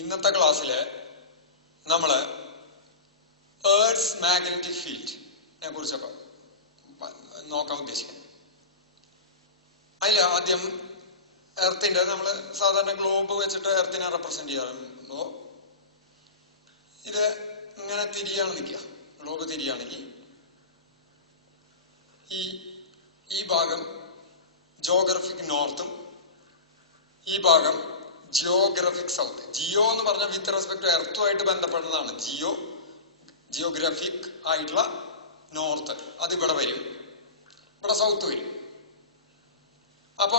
ഇന്നത്തെ ക്ലാസ്സില് നമ്മള് ഏർത്ത്സ് മാഗ്നറ്റിക് ഫീൽഡിനെ കുറിച്ചൊക്കെ നോക്കാൻ ഉദ്ദേശിക്കുന്നത്. അതിൽ ആദ്യം എർത്തിന്റെ നമ്മൾ സാധാരണ ഗ്ലോബ് വെച്ചിട്ട് എർത്തിനെ റെപ്രസെന്റ് ചെയ്യാറുണ്ടോ. ഇത് ഇങ്ങനെ തിരിയാണ് നിൽക്കുക. ഗ്ലോബ് തിരിയാണെങ്കിൽ ഈ ഭാഗം ജോഗ്രഫിക് നോർത്തും ഈ ഭാഗം ജിയോഗ്രഫിക് സൗത്ത്. ജിയോ എന്ന് പറഞ്ഞാൽ വിത്ത് റെസ്പെക്ട് ടു എർത്തുമായിട്ട് ബന്ധപ്പെടുന്നതാണ്. ജിയോഗ്രഫിക് ആയിട്ടുള്ള നോർത്ത് അത് ഇവിടെ വരും, ഇവിടെ സൗത്ത് വരും. അപ്പൊ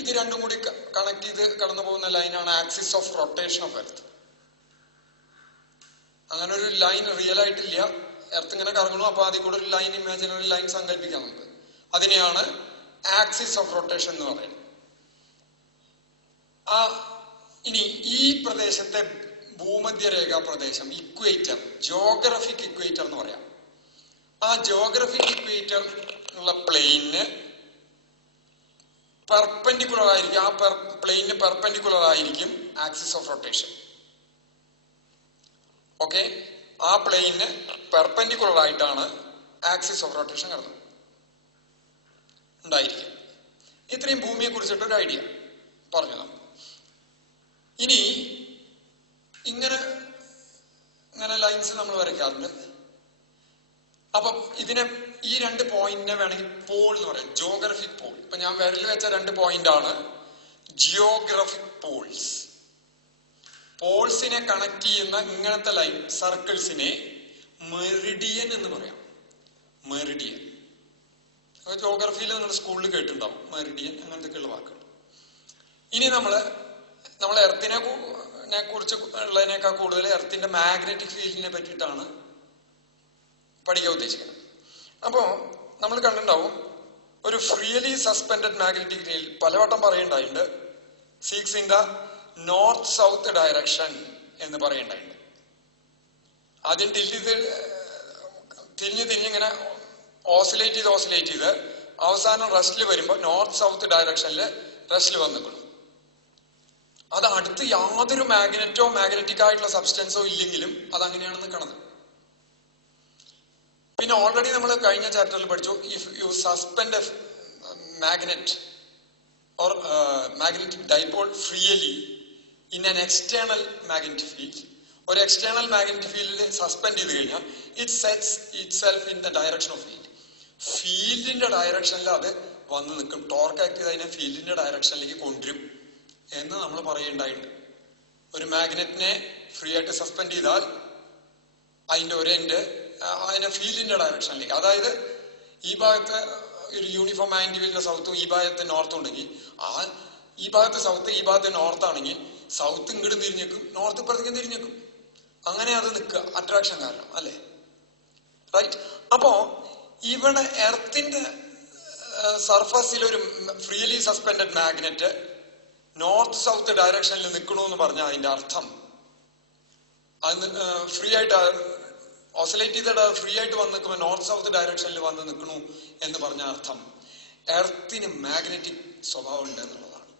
ഇത് രണ്ടും കൂടി കണക്ട് ചെയ്ത് കടന്നു പോകുന്ന ലൈനാണ് axis of rotation of earth. അങ്ങനെ ഒരു ലൈൻ റിയൽ ആയിട്ടില്ല. എർത്ത് ഇങ്ങനെ കറങ്ങണു, അപ്പൊ അതിൽ കൂടെ ഒരു ലൈൻ, ഇമാജിനറി ലൈൻ സങ്കല്പിക്കാം നമുക്ക്. അതിനെയാണ് ആക്സിസ് ഓഫ് റൊട്ടേഷൻ എന്ന് പറയുന്നത്. ഇനി ഈ പ്രദേശത്തെ ഭൂമധ്യരേഖാ പ്രദേശം, ഇക്വേറ്റർ, ജോഗ്രഫിക് ഇക്വേറ്റർ എന്ന് പറയാം. ആ ജോഗ്രഫിക് ഇക്വേറ്റർ ഉള്ള പ്ലെയിന് പെർപെൻഡിക്കുലർ ആയിരിക്കും. ആ പ്ലെയിന് പെർപെൻഡിക്കുലർ ആയിരിക്കും ആക്സിസ് ഓഫ് റൊട്ടേഷൻ. ഓക്കെ, ആ പ്ലെയിന് പെർപെൻഡിക്കുലർ ആയിട്ടാണ് ആക്സിസ് ഓഫ് റൊട്ടേഷൻ ഉണ്ടായിരിക്കും. ഇത്രയും ഭൂമിയെ കുറിച്ചിട്ടൊരു ഐഡിയ പറഞ്ഞു. ഇനി ഇങ്ങനെ ലൈൻസ് നമ്മൾ വരയ്ക്കാറുണ്ട്. അപ്പൊ ഈ രണ്ട് പോയിന്റിനെ വേണമെങ്കിൽ പോൾ എന്ന് പറയാം, ജോഗ്രഫിക് പോൾ. ഇപ്പൊ ഞാൻ വിരൽ വെച്ച രണ്ട് പോയിന്റ് ആണ് ജിയോഗ്രഫിക് പോൾസ്. പോൾസിനെ കണക്ട് ചെയ്യുന്ന ഇങ്ങനത്തെ ലൈൻ സർക്കിൾസിനെ മെറിഡിയൻ എന്ന് പറയാം. മെറിഡിയൻ ജോഗ്രഫിയിൽ നിങ്ങൾ സ്കൂളിൽ കേട്ടിട്ടുണ്ടാവും, മെറിഡിയൻ അങ്ങനത്തെയൊക്കെയുള്ള വാക്കുകൾ. ഇനി നമ്മളെ എർത്തിനെ കുറിച്ച് ഉള്ളതിനേക്കാൾ കൂടുതൽ എർത്തിന്റെ മാഗ്നറ്റിക് ഫീൽഡിനെ പറ്റിയിട്ടാണ് പഠിക്കാൻ ഉദ്ദേശിക്കുന്നത്. അപ്പോ നമ്മൾ കണ്ടിട്ടുണ്ടാവും ഒരു ഫ്രീലി സസ്പെൻഡഡ് മാഗ്നറ്റിക് ഫീൽഡ് പലവട്ടം പറയുണ്ടായിട്ടുണ്ട്. Seeks in the north south direction എന്ന് പറയുണ്ടായിട്ടുണ്ട്. ആദ്യം തിരിഞ്ഞിങ്ങനെ ഓസിലേറ്റ് ചെയ്ത് അവസാനം റെസ്റ്റിൽ വരുമ്പോൾ നോർത്ത് സൗത്ത് ഡയറക്ഷനിൽ റെസ്റ്റിൽ വന്നിക്കണം. അത് അടുത്ത് യാതൊരു മാഗ്നറ്റിക് ആയിട്ടുള്ള സബ്സ്റ്റൻസോ ഇല്ലെങ്കിലും അതങ്ങനെയാണ് നിൽക്കണത്. പിന്നെ ഓൾറെഡി നമ്മൾ കഴിഞ്ഞ ചാപ്റ്ററിൽ പഠിച്ചു, if you suspend A magnet or magnetic dipole freely in an external magnetic field, ഒരു എക്സ്റ്റേണൽ മാഗ്നറ്റിക് ഫീൽഡിൽ സസ്പെൻഡ് ചെയ്ത് കഴിഞ്ഞാൽ it sets it self in the direction of field. ഫീൽഡിന്റെ ഡയറക്ഷനിൽ അത് വന്ന് നിൽക്കും. ടോർക്ക് ആക്ട് ചെയ്ത് അതിനെ ഫീൽഡിന്റെ ഡയറക്ഷനിലേക്ക് കൊണ്ടുവരും എന്ന് നമ്മൾ പറയുണ്ടായിട്ടുണ്ട്. ഒരു മാഗ്നറ്റിനെ ഫ്രീ ആയിട്ട് സസ്പെൻഡ് ചെയ്താൽ അതിന്റെ ഒരു എൻഡ് അതിനെ ഫീൽഡിന്റെ ഡയറക്ഷനിലേക്ക്, അതായത് ഈ ഭാഗത്ത് ഒരു യൂണിഫോം മാഗ്നറ്റിക് ഫീൽഡിന്റെ സൗത്തും ഈ ഭാഗത്ത് നോർത്തും ഉണ്ടെങ്കിൽ ഈ ഭാഗത്ത് സൗത്ത് ഈ ഭാഗത്ത് നോർത്ത് ആണെങ്കിൽ സൗത്ത് ഇങ്ങോട്ടും തിരിഞ്ഞേക്കും, നോർത്ത് ഇപ്പുറത്തേക്കും തിരിഞ്ഞേക്കും. അങ്ങനെ അത് നിൽക്കുക, അട്രാക്ഷൻ കാരണം, അല്ലെ? റൈറ്റ്. അപ്പോ ഇവിടെ എർത്തിന്റെ സർഫസിൽ ഒരു freely suspended magnet north south ഡയറക്ഷനിൽ നിൽക്കണമെന്ന് പറഞ്ഞാൽ അതിന്റെ അർത്ഥം ഫ്രീ ആയിട്ട് ഓസിലേറ്റ് ചെയ്തിട്ട് ഫ്രീ ആയിട്ട് വന്ന് നിൽക്കുമ്പോൾ നോർത്ത് സൗത്ത് ഡയറക്ഷനിൽ വന്ന് നിൽക്കണു എന്ന് പറഞ്ഞ അർത്ഥം എർത്തിന് മാഗ്നറ്റിക് സ്വഭാവം ഉണ്ട് എന്നുള്ളതാണ്.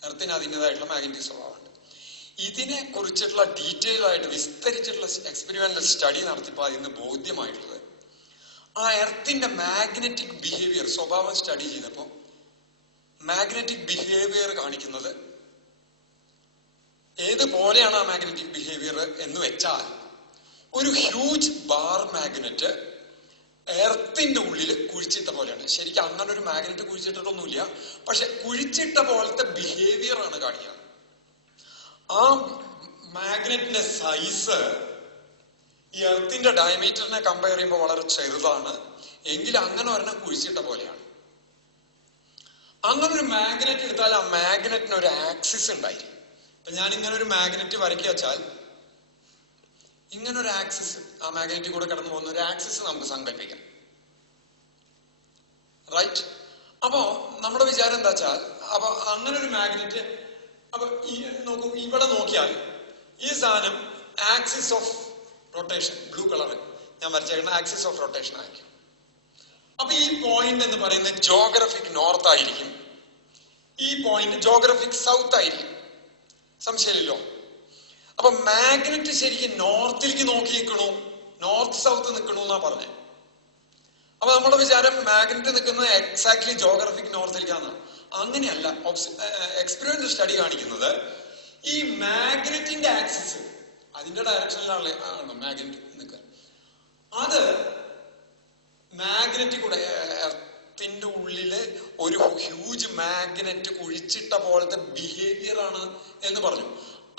എർത്തിന് അതിൻ്റെതായിട്ടുള്ള മാഗ്നറ്റിക് സ്വഭാവമുണ്ട്. ഇതിനെ കുറിച്ചിട്ടുള്ള ഡീറ്റെയിൽ ആയിട്ട് വിസ്തരിച്ചിട്ടുള്ള എക്സ്പെരിമെന്റൽ സ്റ്റഡി നടത്തിയപ്പോൾ ഇന്ന് ബോധ്യമായിട്ടുള്ളത് ആ എർത്തിന്റെ മാഗ്നറ്റിക് ബിഹേവിയർ സ്വഭാവം സ്റ്റഡി ചെയ്തപ്പോൾ മാഗ്നറ്റിക് ബിഹേവിയർ കാണിക്കുന്നത് ഏതുപോലെയാണ് ആ മാഗ്നറ്റിക് ബിഹേവിയർ എന്ന് വെച്ചാൽ, ഒരു ഹ്യൂജ് ബാർ മാഗ്നറ്റ് എർത്തിന്റെ ഉള്ളിൽ കുഴിച്ചിട്ട പോലെയാണ്. ശരിക്കും അങ്ങനെ ഒരു മാഗ്നറ്റ് കുഴിച്ചിട്ടിട്ടൊന്നുമില്ല, പക്ഷെ കുഴിച്ചിട്ട പോലത്തെ ബിഹേവിയർ ആണ് കാണിക്കുന്നത്. ആ മാഗ്നറ്റിന്റെ സൈസ് ഈ എർത്തിന്റെ ഡയമീറ്ററിനെ കമ്പയർ ചെയ്യുമ്പോൾ വളരെ ചെറുതാണ്, എങ്കിൽ അങ്ങനെ ഒരെണ്ണം കുഴിച്ചിട്ട പോലെയാണ്. അങ്ങനെ ഒരു മാഗ്നറ്റ് എടുത്താൽ ആ മാഗ്നറ്റിന് ഒരു ആക്സിസ് ഉണ്ടായിരിക്കും. ഇപ്പൊ ഞാൻ ഇങ്ങനെ ഒരു മാഗ്നറ്റ് വരയ്ക്കുക വെച്ചാൽ ഇങ്ങനെ ഒരു ആക്സിസ്, ആ മാഗ്നറ്റിൽ കൂടെ കടന്നു പോകുന്ന ഒരു ആക്സിസ് നമുക്ക് സങ്കല്പിക്കാം. റൈറ്റ്. അപ്പോ നമ്മുടെ വിചാരം എന്താ വെച്ചാൽ, അപ്പൊ അങ്ങനെ ഒരു മാഗ്നറ്റ്, അപ്പൊ നോക്കൂ, ഇവിടെ നോക്കിയാൽ ഈ സാധനം axis of rotation, blue colour ഞാൻ വരച്ചേക്കുന്ന ആക്സിസ് ഓഫ് റൊട്ടേഷൻ ആയിരിക്കും. അപ്പൊ ഈ പോയിന്റ് എന്ന് പറയുന്നത് ജോഗ്രഫിക് നോർത്ത് ആയിരിക്കും, ഈ പോയിന്റ് ജോഗ്രഫിക് സൗത്ത് ആയിരിക്കും. സംശയമില്ലല്ലോ. അപ്പൊ മാഗ്നറ്റ് ശരിക്കും നോർത്തിലേക്ക് നോക്കി നിൽക്കണു, നോർത്ത് സൗത്ത് നിൽക്കണു എന്നാ പറഞ്ഞത്. അപ്പൊ നമ്മുടെ വിചാരം മാഗ്നറ്റ് നിൽക്കുന്നത് എക്സാക്ട്ലി ജോഗ്രഫിക് നോർത്തിലേക്കാണ്. അങ്ങനെയല്ല. എക്സ്പെരിമെന്റൽ സ്റ്റഡി കാണിക്കുന്നത് ഈ മാഗ്നറ്റിന്റെ ആക്സിസ് അതിന്റെ ഡയറക്ഷനിലാണ് മാഗ്നറ്റ് നിൽക്കുക. അത് മാഗ്നറ്റ് കൂടെ എർത്തിന്റെ ഉള്ളില് ഒരു ഹ്യൂജ് മാഗ്നറ്റ് കുഴിച്ചിട്ട പോലത്തെ ബിഹേവിയർ ആണ് എന്ന് പറഞ്ഞു.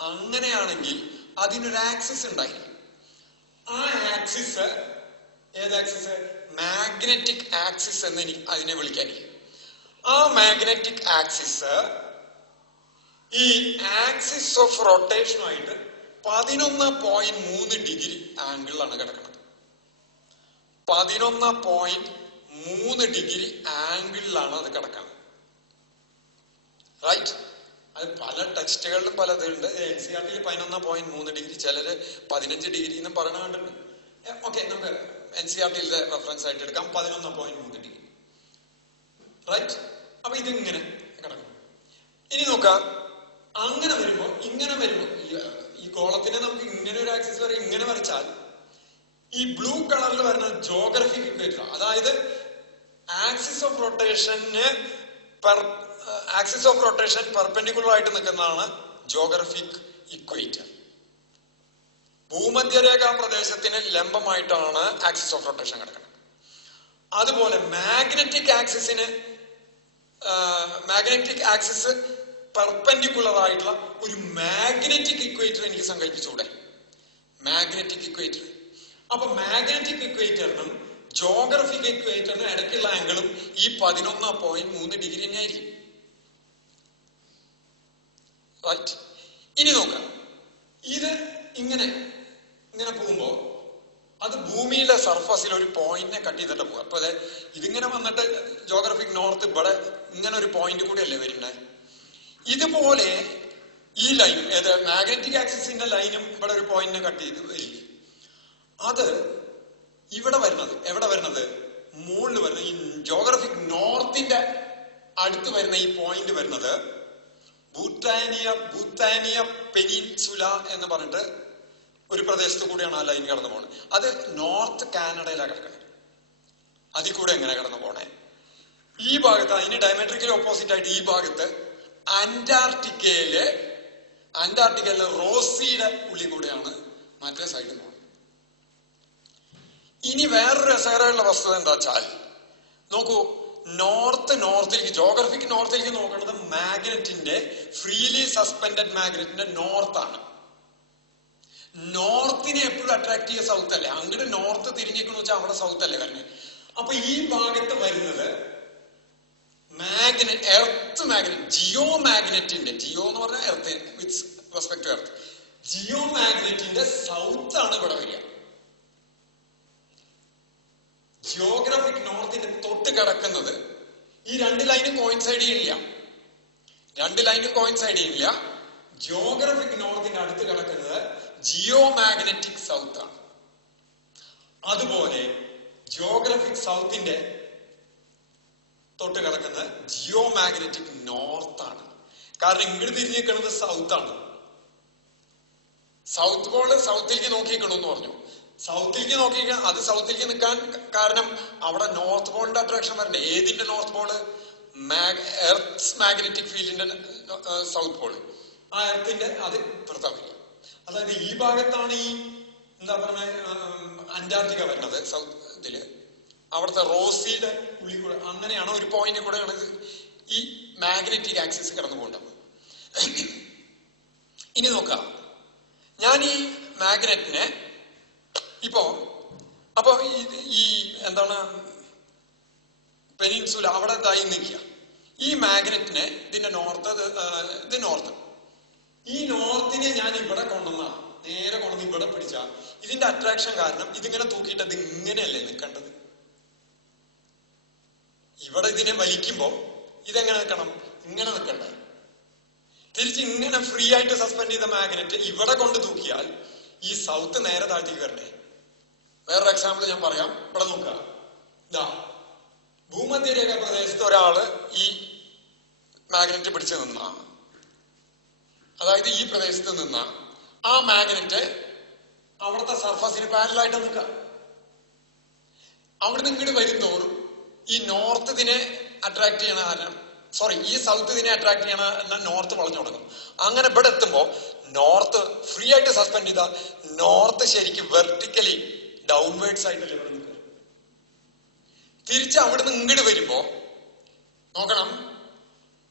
അങ്ങനെയാണെങ്കിൽ അതിനൊരു ആക്സിസ് ഉണ്ടായിരിക്കും. ആ ആക്സിസ് ഏത് ആക്സിസ്? മാഗ്നറ്റിക് ആക്സിസ് എന്ന് അതിനെ വിളിക്കാനിരിക്കും. ആ മാഗ്നറ്റിക് ആക്സിസ് ഈ ആക്സിസ് ഓഫ് റൊട്ടേഷനുമായിട്ട് 11.3 ഡിഗ്രി ആംഗിളിലാണ് കിടക്കുന്നത്. 11.3 ഡിഗ്രി ആംഗിളിലാണ് അത് കിടക്കുന്നത്. റൈറ്റ്? അത് പല ടെക്സ്റ്റുകളിലും പലതുണ്ട്. NCERT 11.3 ഡിഗ്രി, ചിലര് 15 ഡിഗ്രി എന്നും പറഞ്ഞു കണ്ടിട്ടുണ്ട്. ഓക്കെ, നമുക്ക് NCERT റെഫറൻസ് ആയിട്ട് എടുക്കാം. 11.3 ഡിഗ്രി. റൈറ്റ്? അപ്പൊ ഇതിങ്ങനെ കിടക്കണം. ഇനി നോക്കാം, അങ്ങനെ വരുമ്പോ ഇങ്ങനെ വരുമ്പോ ഈ ഗോളത്തിനെ നമുക്ക് ഇങ്ങനെ ഒരു ആക്സിസ് വരെ ഇങ്ങനെ വരച്ചാൽ ഈ ബ്ലൂ കളറിൽ വരുന്ന ജോഗ്രഫിക് ഇക്വേറ്റർ, അതായത് ആക്സിസ് ഓഫ് റൊട്ടേഷൻ പെർപെൻഡിക്കുലർ ആയിട്ട് നിൽക്കുന്നതാണ് ജോഗ്രഫിക് ഇക്വേറ്റർ. ഭൂമധ്യരേഖാ പ്രദേശത്തിന് ലംബമായിട്ടാണ് ആക്സിസ് ഓഫ് റൊട്ടേഷൻ കിടക്കുന്നത്. അതുപോലെ മാഗ്നറ്റിക് ആക്സിസ് പെർപെൻഡിക്കുലർ ആയിട്ടുള്ള ഒരു മാഗ്നറ്റിക് ഇക്വേറ്റർ എനിക്ക് സങ്കല്പിച്ചുകൂടെ? Magnetic equator. അപ്പൊ മാഗ്നറ്റിക് ഇക്വേറ്ററിനും ജോഗ്രഫിക് ഇക്വേറ്ററിനും ഇടയ്ക്കുള്ള ആംഗിളും ഈ 11.3 ഡിഗ്രി തന്നെയായിരിക്കും. റൈറ്റ്? ഇനി നോക്കാം, ഇത് ഇങ്ങനെ പോകുമ്പോ അത് ഭൂമിയിലെ സർഫസിൽ ഒരു പോയിന്റിനെ കട്ട് ചെയ്തിട്ട് പോകും. അപ്പൊ അതെ ഇതിങ്ങനെ വന്നിട്ട് ജോഗ്രഫിക് നോർത്ത് ഇവിടെ ഇങ്ങനെ ഒരു പോയിന്റ് കൂടെയല്ലേ വരുന്നത്. ഇതുപോലെ ഈ ലൈൻ, ഏത് മാഗ്നറ്റിക് ആക്സിസിന്റെ ലൈനും ഇവിടെ ഒരു പോയിന്റിനെ കട്ട് ചെയ്ത് വരില്ല. അത് ഇവിടെ വരുന്നത് എവിടെ വരുന്നത്? മുകളിൽ വരുന്നത് ഈ ജോഗ്രഫിക് നോർത്തിന്റെ അടുത്ത് വരുന്ന ഈ പോയിന്റ് വരുന്നത് ഭൂത്താനിയ പെനിൻസുല എന്ന് പറഞ്ഞിട്ട് ഒരു പ്രദേശത്ത് കൂടിയാണ് ആ ലൈൻ കടന്നു പോണത്. അത് നോർത്ത് കാനഡയിലാണ് കിടക്കുന്നത്. അതിൽ കൂടെ എങ്ങനെ കടന്നു പോണേ? ഈ ഭാഗത്ത് അതിന് ഡയമെട്രിക്കലി ഓപ്പോസിറ്റ് ആയിട്ട് ഈ ഭാഗത്ത് അന്റാർട്ടിക്കയിലെ റോസിയുടെ ഉള്ളിൽ കൂടെയാണ് മറ്റേ സൈഡ് പോകുന്നത്. ഇനി വേറൊരു രസകരമുള്ള വസ്തുത എന്താ വെച്ചാൽ, നോക്കൂ, നോർത്തിലേക്ക് ജോഗ്രഫിക് നോർത്തിലേക്ക് നോക്കുന്നത് മാഗ്നറ്റിന്റെ ഫ്രീലി സസ്പെൻഡഡ് മാഗ്നറ്റിന്റെ നോർത്താണ്. നോർത്തിനെ എപ്പോഴും അട്രാക്ട് ചെയ്യുക സൗത്ത് അല്ലേ? അങ്ങോട്ട് നോർത്ത് തിരിഞ്ഞേക്കെന്ന് വെച്ചാൽ അവിടെ സൗത്ത് അല്ലേ വരുന്നത്. അപ്പൊ ഈ ഭാഗത്ത് വരുന്നത് എർത്ത് മാഗ്നറ്റ്, ജിയോ എന്ന് പറഞ്ഞാൽ earth with respect to earth, geo മാഗ്നറ്റിന്റെ സൗത്ത് ആണ് ഇവിടെ വരിക. ജിയോഗ്രഫിക് നോർത്തിന്റെ തൊട്ട് കിടക്കുന്നത് ഈ രണ്ട് ലൈനും കോയിൻസൈഡ് ചെയ്യില്ല. ജിയോഗ്രഫിക് നോർത്തിന്റെ അടുത്ത് കിടക്കുന്നത് ജിയോ മാഗ്നറ്റിക് സൗത്ത് ആണ്. അതുപോലെ ജിയോഗ്രഫിക് സൗത്തിന്റെ തൊട്ട് കിടക്കുന്നത് ജിയോ മാഗ്നറ്റിക് നോർത്ത് ആണ്. കാരണം ഇങ്ങോട്ട് തിരിഞ്ഞു നിൽക്കുന്നത് സൗത്ത് ആണ്. സൗത്ത് പോള് സൗത്തിലേക്ക് നോക്കിക്കണമെന്ന് പറഞ്ഞു. സൗത്തിലേക്ക് നോക്കിക്കാൻ അത് സൗത്തിലേക്ക് നിൽക്കാൻ കാരണം അവിടെ നോർത്ത് പോളിന്റെ അട്രാക്ഷൻ വരണ്ടേ. ഏതിന്റെ നോർത്ത് പോള്? എർത്ത് മാഗ്നറ്റിക് ഫീൽഡിന്റെ സൗത്ത് പോള്. ആ എർത്തിന്റെ അത് പുറത്താവില്ല. അതായത് ഈ ഭാഗത്താണ് ഈ എന്താ പറഞ്ഞ അന്റാർട്ടിക്ക വരുന്നത് സൗത്തില്, അവിടുത്തെ റോസിയുടെ ഉള്ളിൽ കൂടെ അങ്ങനെയാണ് ഒരു പോയിന്റ് കൂടെയാണ് ഈ മാഗ്നറ്റിക് ആക്സിസ് കടന്നു പോകേണ്ടത്. ഇനി നോക്കാം, ഞാൻ ഈ മാഗ്നറ്റിനെ അപ്പൊ ഈ എന്താണ് പെനിൻസുല അവിടെ തായി നിൽക്കുക. ഈ മാഗ്നറ്റിനെ ഇതിന്റെ നോർത്ത്, ഈ നോർത്തിനെ ഞാൻ ഇവിടെ നേരെ കൊണ്ടുവന്ന് ഇവിടെ പിടിച്ച ഇതിന്റെ അട്രാക്ഷൻ കാരണം ഇതിങ്ങനെ തൂക്കിയിട്ട് അത് ഇങ്ങനെയല്ലേ നിൽക്കേണ്ടത്. ഇവിടെ ഇതിനെ വലിക്കുമ്പോ ഇതെങ്ങനെ നിൽക്കണം? ഇങ്ങനെ നിൽക്കണ്ടേ? തിരിച്ച് ഇങ്ങനെ ഫ്രീ ആയിട്ട് സസ്പെൻഡ് ചെയ്ത മാഗ്നറ്റ് ഇവിടെ കൊണ്ട് തൂക്കിയാൽ ഈ സൗത്ത് നേരെ താഴ്ത്തേക്ക് വരണ്ടേ? വേറൊരു എക്സാമ്പിൾ ഞാൻ പറയാം. ഇവിടെ നോക്കുക, ഭൂമധ്യരേഖ പ്രദേശത്ത് ഒരാള് ഈ മാഗ്നറ്റ് പിടിച്ചു നിന്ന, അതായത് ഈ പ്രദേശത്ത് നിന്ന ആ മാഗ്നറ്റ് അവിടുത്തെ സർഫസിന് പാരലായിട്ട് നിൽക്കുക. അവിടുന്ന് ഇങ്ങോട്ട് വരുന്നോറും ഈ നോർത്ത് ഇതിനെ അട്രാക്ട് ചെയ്യണ ഈ സൗത്ത് ഇതിനെ അട്രാക്ട് ചെയ്യണ നോർത്ത് വളഞ്ഞു തുടങ്ങും. അങ്ങനെ ഇവിടെ എത്തുമ്പോ നോർത്ത് ഫ്രീ ആയിട്ട് സസ്പെൻഡ് ചെയ്താൽ നോർത്ത് ശരിക്കും വെർട്ടിക്കലി ഡൗൺവേർഡ്സ് ആയിട്ടല്ലേ ഇവിടെ നിൽക്കുക. തിരിച്ച് അവിടുന്ന് ഇങ്ങോട്ട് വരുമ്പോ നോക്കണം,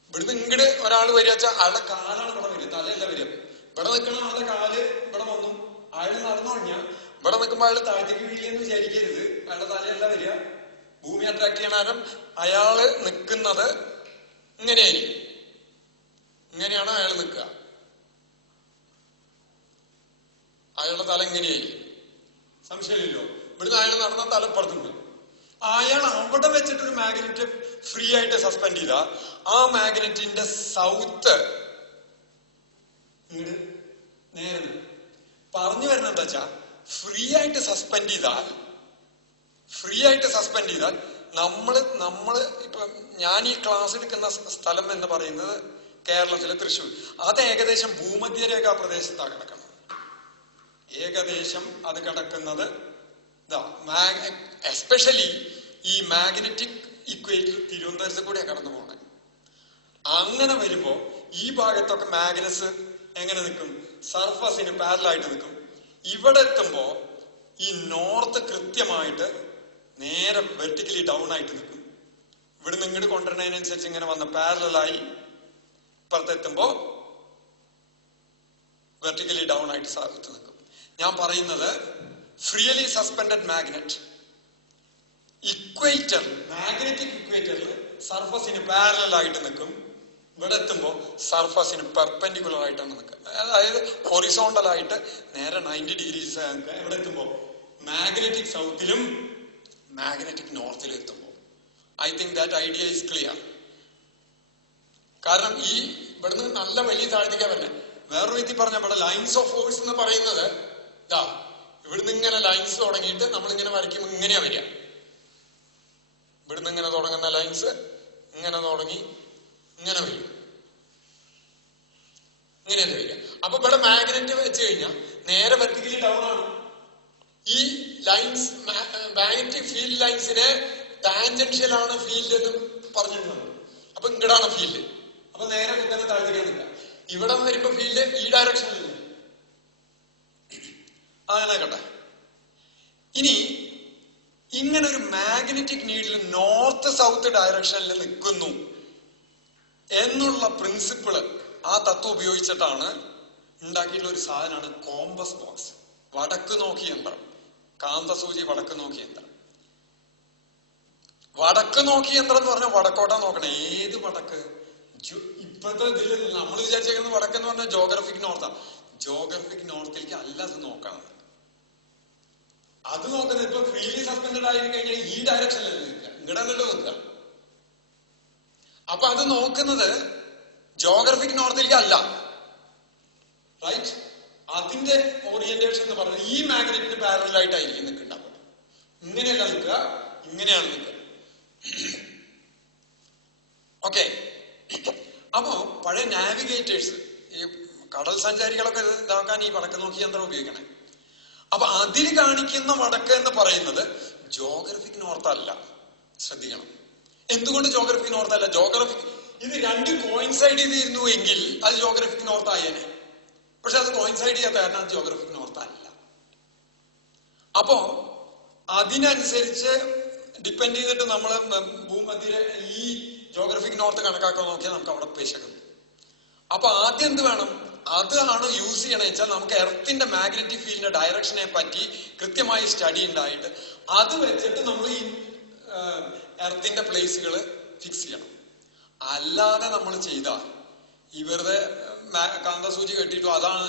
ഇവിടുന്ന് ഇങ്ങോട്ട് ഒരാൾ വരിക വെച്ചാൽ അയാളുടെ കാലാണ് ഇവിടെ വരിക, തലയല്ല വരിക. ഇവിടെ നിൽക്കുന്ന ആളുടെ കാല് ഇവിടെ വന്നു, അയാൾ നടന്നു കഴിഞ്ഞാൽ ഇവിടെ നിൽക്കുമ്പോൾ അയാൾ താഴത്തേക്ക് വീഴില്ലെന്ന് വിചാരിക്കരുത്. അയാളുടെ തലയല്ല വരിക. ഭൂമി അട്രാക്ട് ചെയ്യണ കാരണം അയാള് നിൽക്കുന്നത് ഇങ്ങനെയായിരിക്കും. ഇങ്ങനെയാണ് അയാൾ നിൽക്കുക. അയാളുടെ തല ഇങ്ങനെയായിരിക്കും. സംശയമില്ലല്ലോ. ഇവിടുന്ന് അയാൾ നടന്ന തലപ്പുറത്തുണ്ട്. അയാൾ അവിടെ വെച്ചിട്ടൊരു മാഗ്നറ്റ് ഫ്രീ ആയിട്ട് സസ്പെൻഡ് ചെയ്ത ആ മാഗ്നറ്റിന്റെ സൗത്ത് ഇങ്ങോട്ട് നേരെ പറഞ്ഞു വരുന്നത് എന്താ വെച്ചാ, ഫ്രീ ആയിട്ട് സസ്പെൻഡ് ചെയ്താൽ നമ്മള് ഇപ്പൊ ഞാൻ ഈ ക്ലാസ് എടുക്കുന്ന സ്ഥലം എന്ന് പറയുന്നത് കേരളത്തിലെ തൃശ്ശൂർ. അത് ഏകദേശം ഭൂമധ്യരേഖാ പ്രദേശത്താണ് കിടക്കുന്നത്. ഏകദേശം അത് കിടക്കുന്നത് എസ്പെഷ്യലി ഈ മാഗ്നറ്റിക് ഇക്വേറ്റർ തിരുവനന്തപുരത്ത് കൂടെയാണ് കടന്നു പോണേ. അങ്ങനെ വരുമ്പോ ഈ ഭാഗത്തൊക്കെ മാഗ്നസ് എങ്ങനെ നിൽക്കും? സർഫസിന് പാരലായിട്ട് നിൽക്കും. ഇവിടെ എത്തുമ്പോ ഈ നോർത്ത് കൃത്യമായിട്ട് നേരെ വെർട്ടിക്കലി ഡൗൺ ആയിട്ട് നിൽക്കും. ഇവിടുന്ന് ഇങ്ങോട്ട് കൊണ്ടുവരുന്നതിനനുസരിച്ച് ഇങ്ങനെ വന്ന് പാരലായി ഇപ്പുറത്തെത്തുമ്പോ വെർട്ടിക്കലി ഡൗൺ ആയിട്ട് സാധിച്ചു നിൽക്കും. ഞാൻ പറയുന്നത് freely suspended magnet equator, magnetic ഇക്വേറ്ററിൽ സർഫസിന് പാരലായിട്ട് നിൽക്കും. ഇവിടെ എത്തുമ്പോ സർഫസിന് പെർപെൻഡിക്കുലർ ആയിട്ടാണ് നിൽക്കുക. അതായത് ഹൊറിസോണ്ടൽ ആയിട്ട് നേരെ 90 ഡിഗ്രീസ്. എവിടെ എത്തുമ്പോ മാഗ്നറ്റിക് സൗത്തിലും മാഗ്നറ്റിക് നോർത്തിലും എത്തുമ്പോ I think that idea is clear. കാരണം ഈ ഇവിടുന്ന് നല്ല വലിയ താഴ്ത്തിക്കാൻ പറ്റുന്നത്. വേറൊരു രീതി പറഞ്ഞ ഇവിടെ ലൈൻസ് ഓഫ് ഫോഴ്സ് എന്ന് പറയുന്നത് ഇവിടുന്ന് ഇങ്ങനെ ലൈൻസ് തുടങ്ങിയിട്ട് നമ്മളിങ്ങനെ വരയ്ക്കുമ്പോൾ ഇങ്ങനെയാ വരിക. ഇവിടുന്ന് ഇങ്ങനെ തുടങ്ങുന്ന ലൈൻസ് ഇങ്ങനെ തുടങ്ങി ഇങ്ങനെ വരും, ഇങ്ങനെയല്ലേ വരിക. അപ്പൊ ഇവിടെ മാഗ്നറ്റ് വെച്ച് കഴിഞ്ഞാൽ നേരെ വെർട്ടിക്കലി ഡൗൺ ആണ്. ഈ ലൈൻസ് മാഗ്നറ്റിക് ഫീൽഡ് ലൈൻസിനെ ടാൻജൻഷ്യൽ ആണ് ഫീൽഡ് എന്ന് പറഞ്ഞിട്ടുണ്ട്. അപ്പൊ ഇങ്ങടാണ് ഫീൽഡ്. അപ്പൊ നേരെ കുത്തനെ താഴ്ത്തിക്കാനില്ല. ഇവിടെ വരുമ്പോ ഫീൽഡ് ഈ ഡയറക്ഷനിൽ. അങ്ങനെ കേട്ടെ. ഇനി ഇങ്ങനെ ഒരു മാഗ്നറ്റിക് നീഡിൽ നോർത്ത് സൗത്ത് ഡയറക്ഷനിൽ നിൽക്കുന്നു എന്നുള്ള പ്രിൻസിപ്പിള്, ആ തത്വം ഉപയോഗിച്ചിട്ടാണ് ഉണ്ടാക്കിയിട്ടുള്ള ഒരു സാധനമാണ് കോമ്പസ് ബോക്സ്. വടക്ക് നോക്കി യന്ത്രം, കാന്തസൂചി വടക്ക് നോക്കി യന്ത്രം. വടക്ക് നോക്കി യന്ത്രം എന്ന് പറഞ്ഞാൽ വടക്കോട്ടാ നോക്കണേ. ഏത് വടക്ക്? ഇപ്പോഴത്തെ ഇതിൽ നമ്മൾ വിചാരിച്ചേക്കുന്നത് വടക്ക് എന്ന് പറഞ്ഞാൽ ജോഗ്രഫിക് നോർത്താ. ജോഗ്രഫിക് നോർത്തിലേക്ക് അല്ല അത് നോക്കാം. അത് നോക്കുന്നത് ഇപ്പൊ ഫ്രീലി സസ്പെൻഡഡ് ആയി കഴിഞ്ഞാൽ ഈ ഡയറക്ഷനിലല്ല നിൽക്കുക, ഇങ്ങടല്ലോ നിൽക്കുക. അപ്പൊ അത് നോക്കുന്നത് ജോഗ്രഫിക് നോർത്തിലേക്ക് അല്ല. റൈറ്റ്? അതിന്റെ ഓറിയന്റേഷൻ എന്ന് പറഞ്ഞാൽ ഈ മാഗ്നറ്റിന് പാരലായിട്ടായിരിക്കും നിൽക്കുന്നുണ്ടാവുക. ഇങ്ങനെയല്ല നിൽക്കുക, ഇങ്ങനെയാണ് നിൽക്കുക. ഓക്കെ. അപ്പോ പഴയ നാവിഗേറ്റേഴ്സ്, ഈ കടൽ സഞ്ചാരികളൊക്കെ ഇതാക്കാൻ ഈ വടക്ക് നോക്കി യന്ത്രം ഉപയോഗിക്കണേ. അപ്പൊ അതിൽ കാണിക്കുന്ന വടക്ക് എന്ന് പറയുന്നത് ജോഗ്രഫിക് നോർത്ത് അല്ല. ശ്രദ്ധിക്കണം. എന്തുകൊണ്ട് ജോഗ്രഫിക് നോർത്ത് അല്ല? ജോഗ്രഫിക് ഇത് രണ്ടും കോയിൻസൈഡ് ചെയ്തിരുന്നു എങ്കിൽ അത് ജോഗ്രഫിക് നോർത്ത് ആയേനെ. പക്ഷെ അത് കോയിൻസൈഡ് ചെയ്യാത്ത കാരണം അത് ജോഗ്രഫിക് നോർത്ത് അല്ല. അപ്പോ അതിനനുസരിച്ച് ഡിപ്പെൻഡ് ചെയ്തിട്ട് നമ്മൾ ഭൂമധ്യ ഈ ജോഗ്രഫിക് നോർത്ത് കണക്കാക്കാൻ നോക്കിയാൽ നമുക്ക് അവിടെ പിശകും. അപ്പൊ ആദ്യം എന്ത് വേണം? അതാണ് യൂസ് ചെയ്യണമെന്ന് വെച്ചാൽ നമുക്ക് എർത്തിന്റെ മാഗ്നറ്റിക് ഫീൽഡിന്റെ ഡയറക്ഷനെ പറ്റി കൃത്യമായി സ്റ്റഡി ഉണ്ടായിട്ട് അത് വെച്ചിട്ട് നമ്മൾ ഈ എർത്തിന്റെ പ്ലേസുകൾ ഫിക്സ് ചെയ്യണം. അല്ലാതെ നമ്മൾ ചെയ്താൽ ഈ വെറുതെ കാന്തസൂചി കെട്ടിയിട്ടു അതാണ്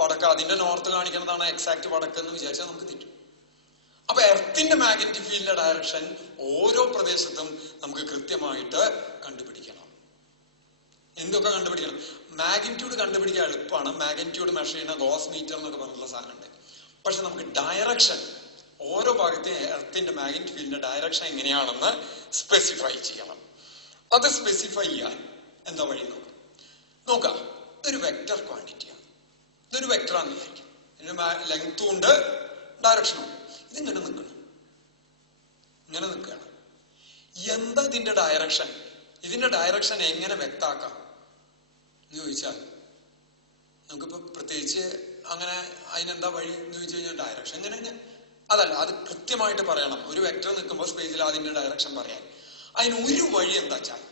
വടക്ക്, അതിന്റെ നോർത്ത് കാണിക്കുന്നതാണ് എക്സാക്ട് വടക്ക് എന്ന് വിചാരിച്ചാൽ നമുക്ക് തെറ്റും. അപ്പൊ എർത്തിന്റെ മാഗ്നറ്റിക് ഫീൽഡിന്റെ ഡയറക്ഷൻ ഓരോ പ്രദേശത്തും നമുക്ക് കൃത്യമായിട്ട് കണ്ടുപിടിക്കണം. എന്തൊക്കെ കണ്ടുപിടിക്കണം? മാഗ്നിറ്റ്യൂഡ് കണ്ടുപിടിക്കാൻ എളുപ്പമാണ്. മാഗ്നിറ്റ്യൂഡ് മെഷർ ചെയ്യുന്ന ഗോസ് മീറ്റർ എന്നൊക്കെ പറഞ്ഞിട്ടുള്ള സാധനമുണ്ട്. പക്ഷെ നമുക്ക് ഡയറക്ഷൻ, ഓരോ ഭാഗത്തെയും എർത്തിന്റെ മാഗ്നറ്റിക് ഫീൽഡിന്റെ ഡയറക്ഷൻ എങ്ങനെയാണെന്ന് സ്പെസിഫൈ ചെയ്യണം. അത് സ്പെസിഫൈ ചെയ്യാൻ എന്താ വഴി നോക്കാം. ഇതൊരു വെക്റ്റർ ക്വാണ്ടിറ്റിയാണ്. ഇതൊരു വെക്ടറാന്ന് വിചാരിക്കും. ഇതിന് ലെങ്ത്തും ഉണ്ട്, ഡയറക്ഷനും ഉണ്ട്. ഇതിങ്ങനെ നിൽക്കണം, ഇങ്ങനെ നിൽക്കുകയാണ്. എന്താ ഇതിന്റെ ഡയറക്ഷൻ? ഇതിന്റെ ഡയറക്ഷൻ എങ്ങനെ വ്യക്താക്കാം എന്ന് ചോദിച്ചാൽ നമുക്കിപ്പോ പ്രത്യേകിച്ച് അങ്ങനെ അതിനെന്താ വഴി എന്ന് ചോദിച്ചു കഴിഞ്ഞാൽ ഡയറക്ഷൻ എങ്ങനെ അതല്ല, അത് കൃത്യമായിട്ട് പറയണം. ഒരു വെക്ടർ നിൽക്കുമ്പോൾ സ്പേസിൽ അതിന്റെ ഡയറക്ഷൻ പറയാൻ അതിന് ഒരു വഴി എന്താ വെച്ചാൽ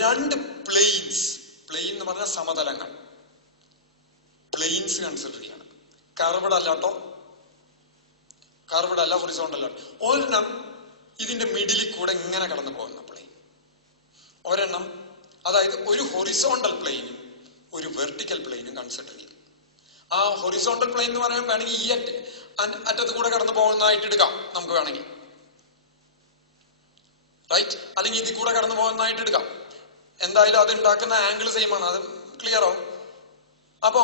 രണ്ട് പ്ലെയിൻസ്, പ്ലെയിൻ എന്ന് പറഞ്ഞാൽ സമതലങ്ങൾ, പ്ലെയിൻസ് കൺസിഡർ ചെയ്യണം. കർവ്ഡ് അല്ലാട്ടോ, കർവ്ഡ് അല്ല, ഹൊറിസോണ്ടൽ അല്ല. ഒരെണ്ണം ഇതിന്റെ മിഡിലിൽ കൂടെ ഇങ്ങനെ കടന്നു പോകുന്ന പ്ലെയിൻ, ഒരെണ്ണം, അതായത് ഒരു ഹൊറിസോണ്ടൽ പ്ലെയിനും ഒരു വെർട്ടിക്കൽ പ്ലെയിനും കൺസിഡർ ചെയ്യും. ആ ഹൊറിസോണ്ടൽ പ്ലെയിൻ എന്ന് പറയാൻ വേണമെങ്കിൽ ഈ അറ്റത്ത് കൂടെ കടന്നു പോകുന്നതായിട്ട് എടുക്കാം നമുക്ക് വേണമെങ്കിൽ, റൈറ്റ്? അല്ലെങ്കിൽ ഇതിൽ കൂടെ കടന്നു പോകുന്നതായിട്ട് എടുക്കാം. എന്തായാലും അത് ഉണ്ടാക്കുന്ന ആംഗിൾ സെയിം ആണ്, അത് ക്ലിയർ ആവും. അപ്പോ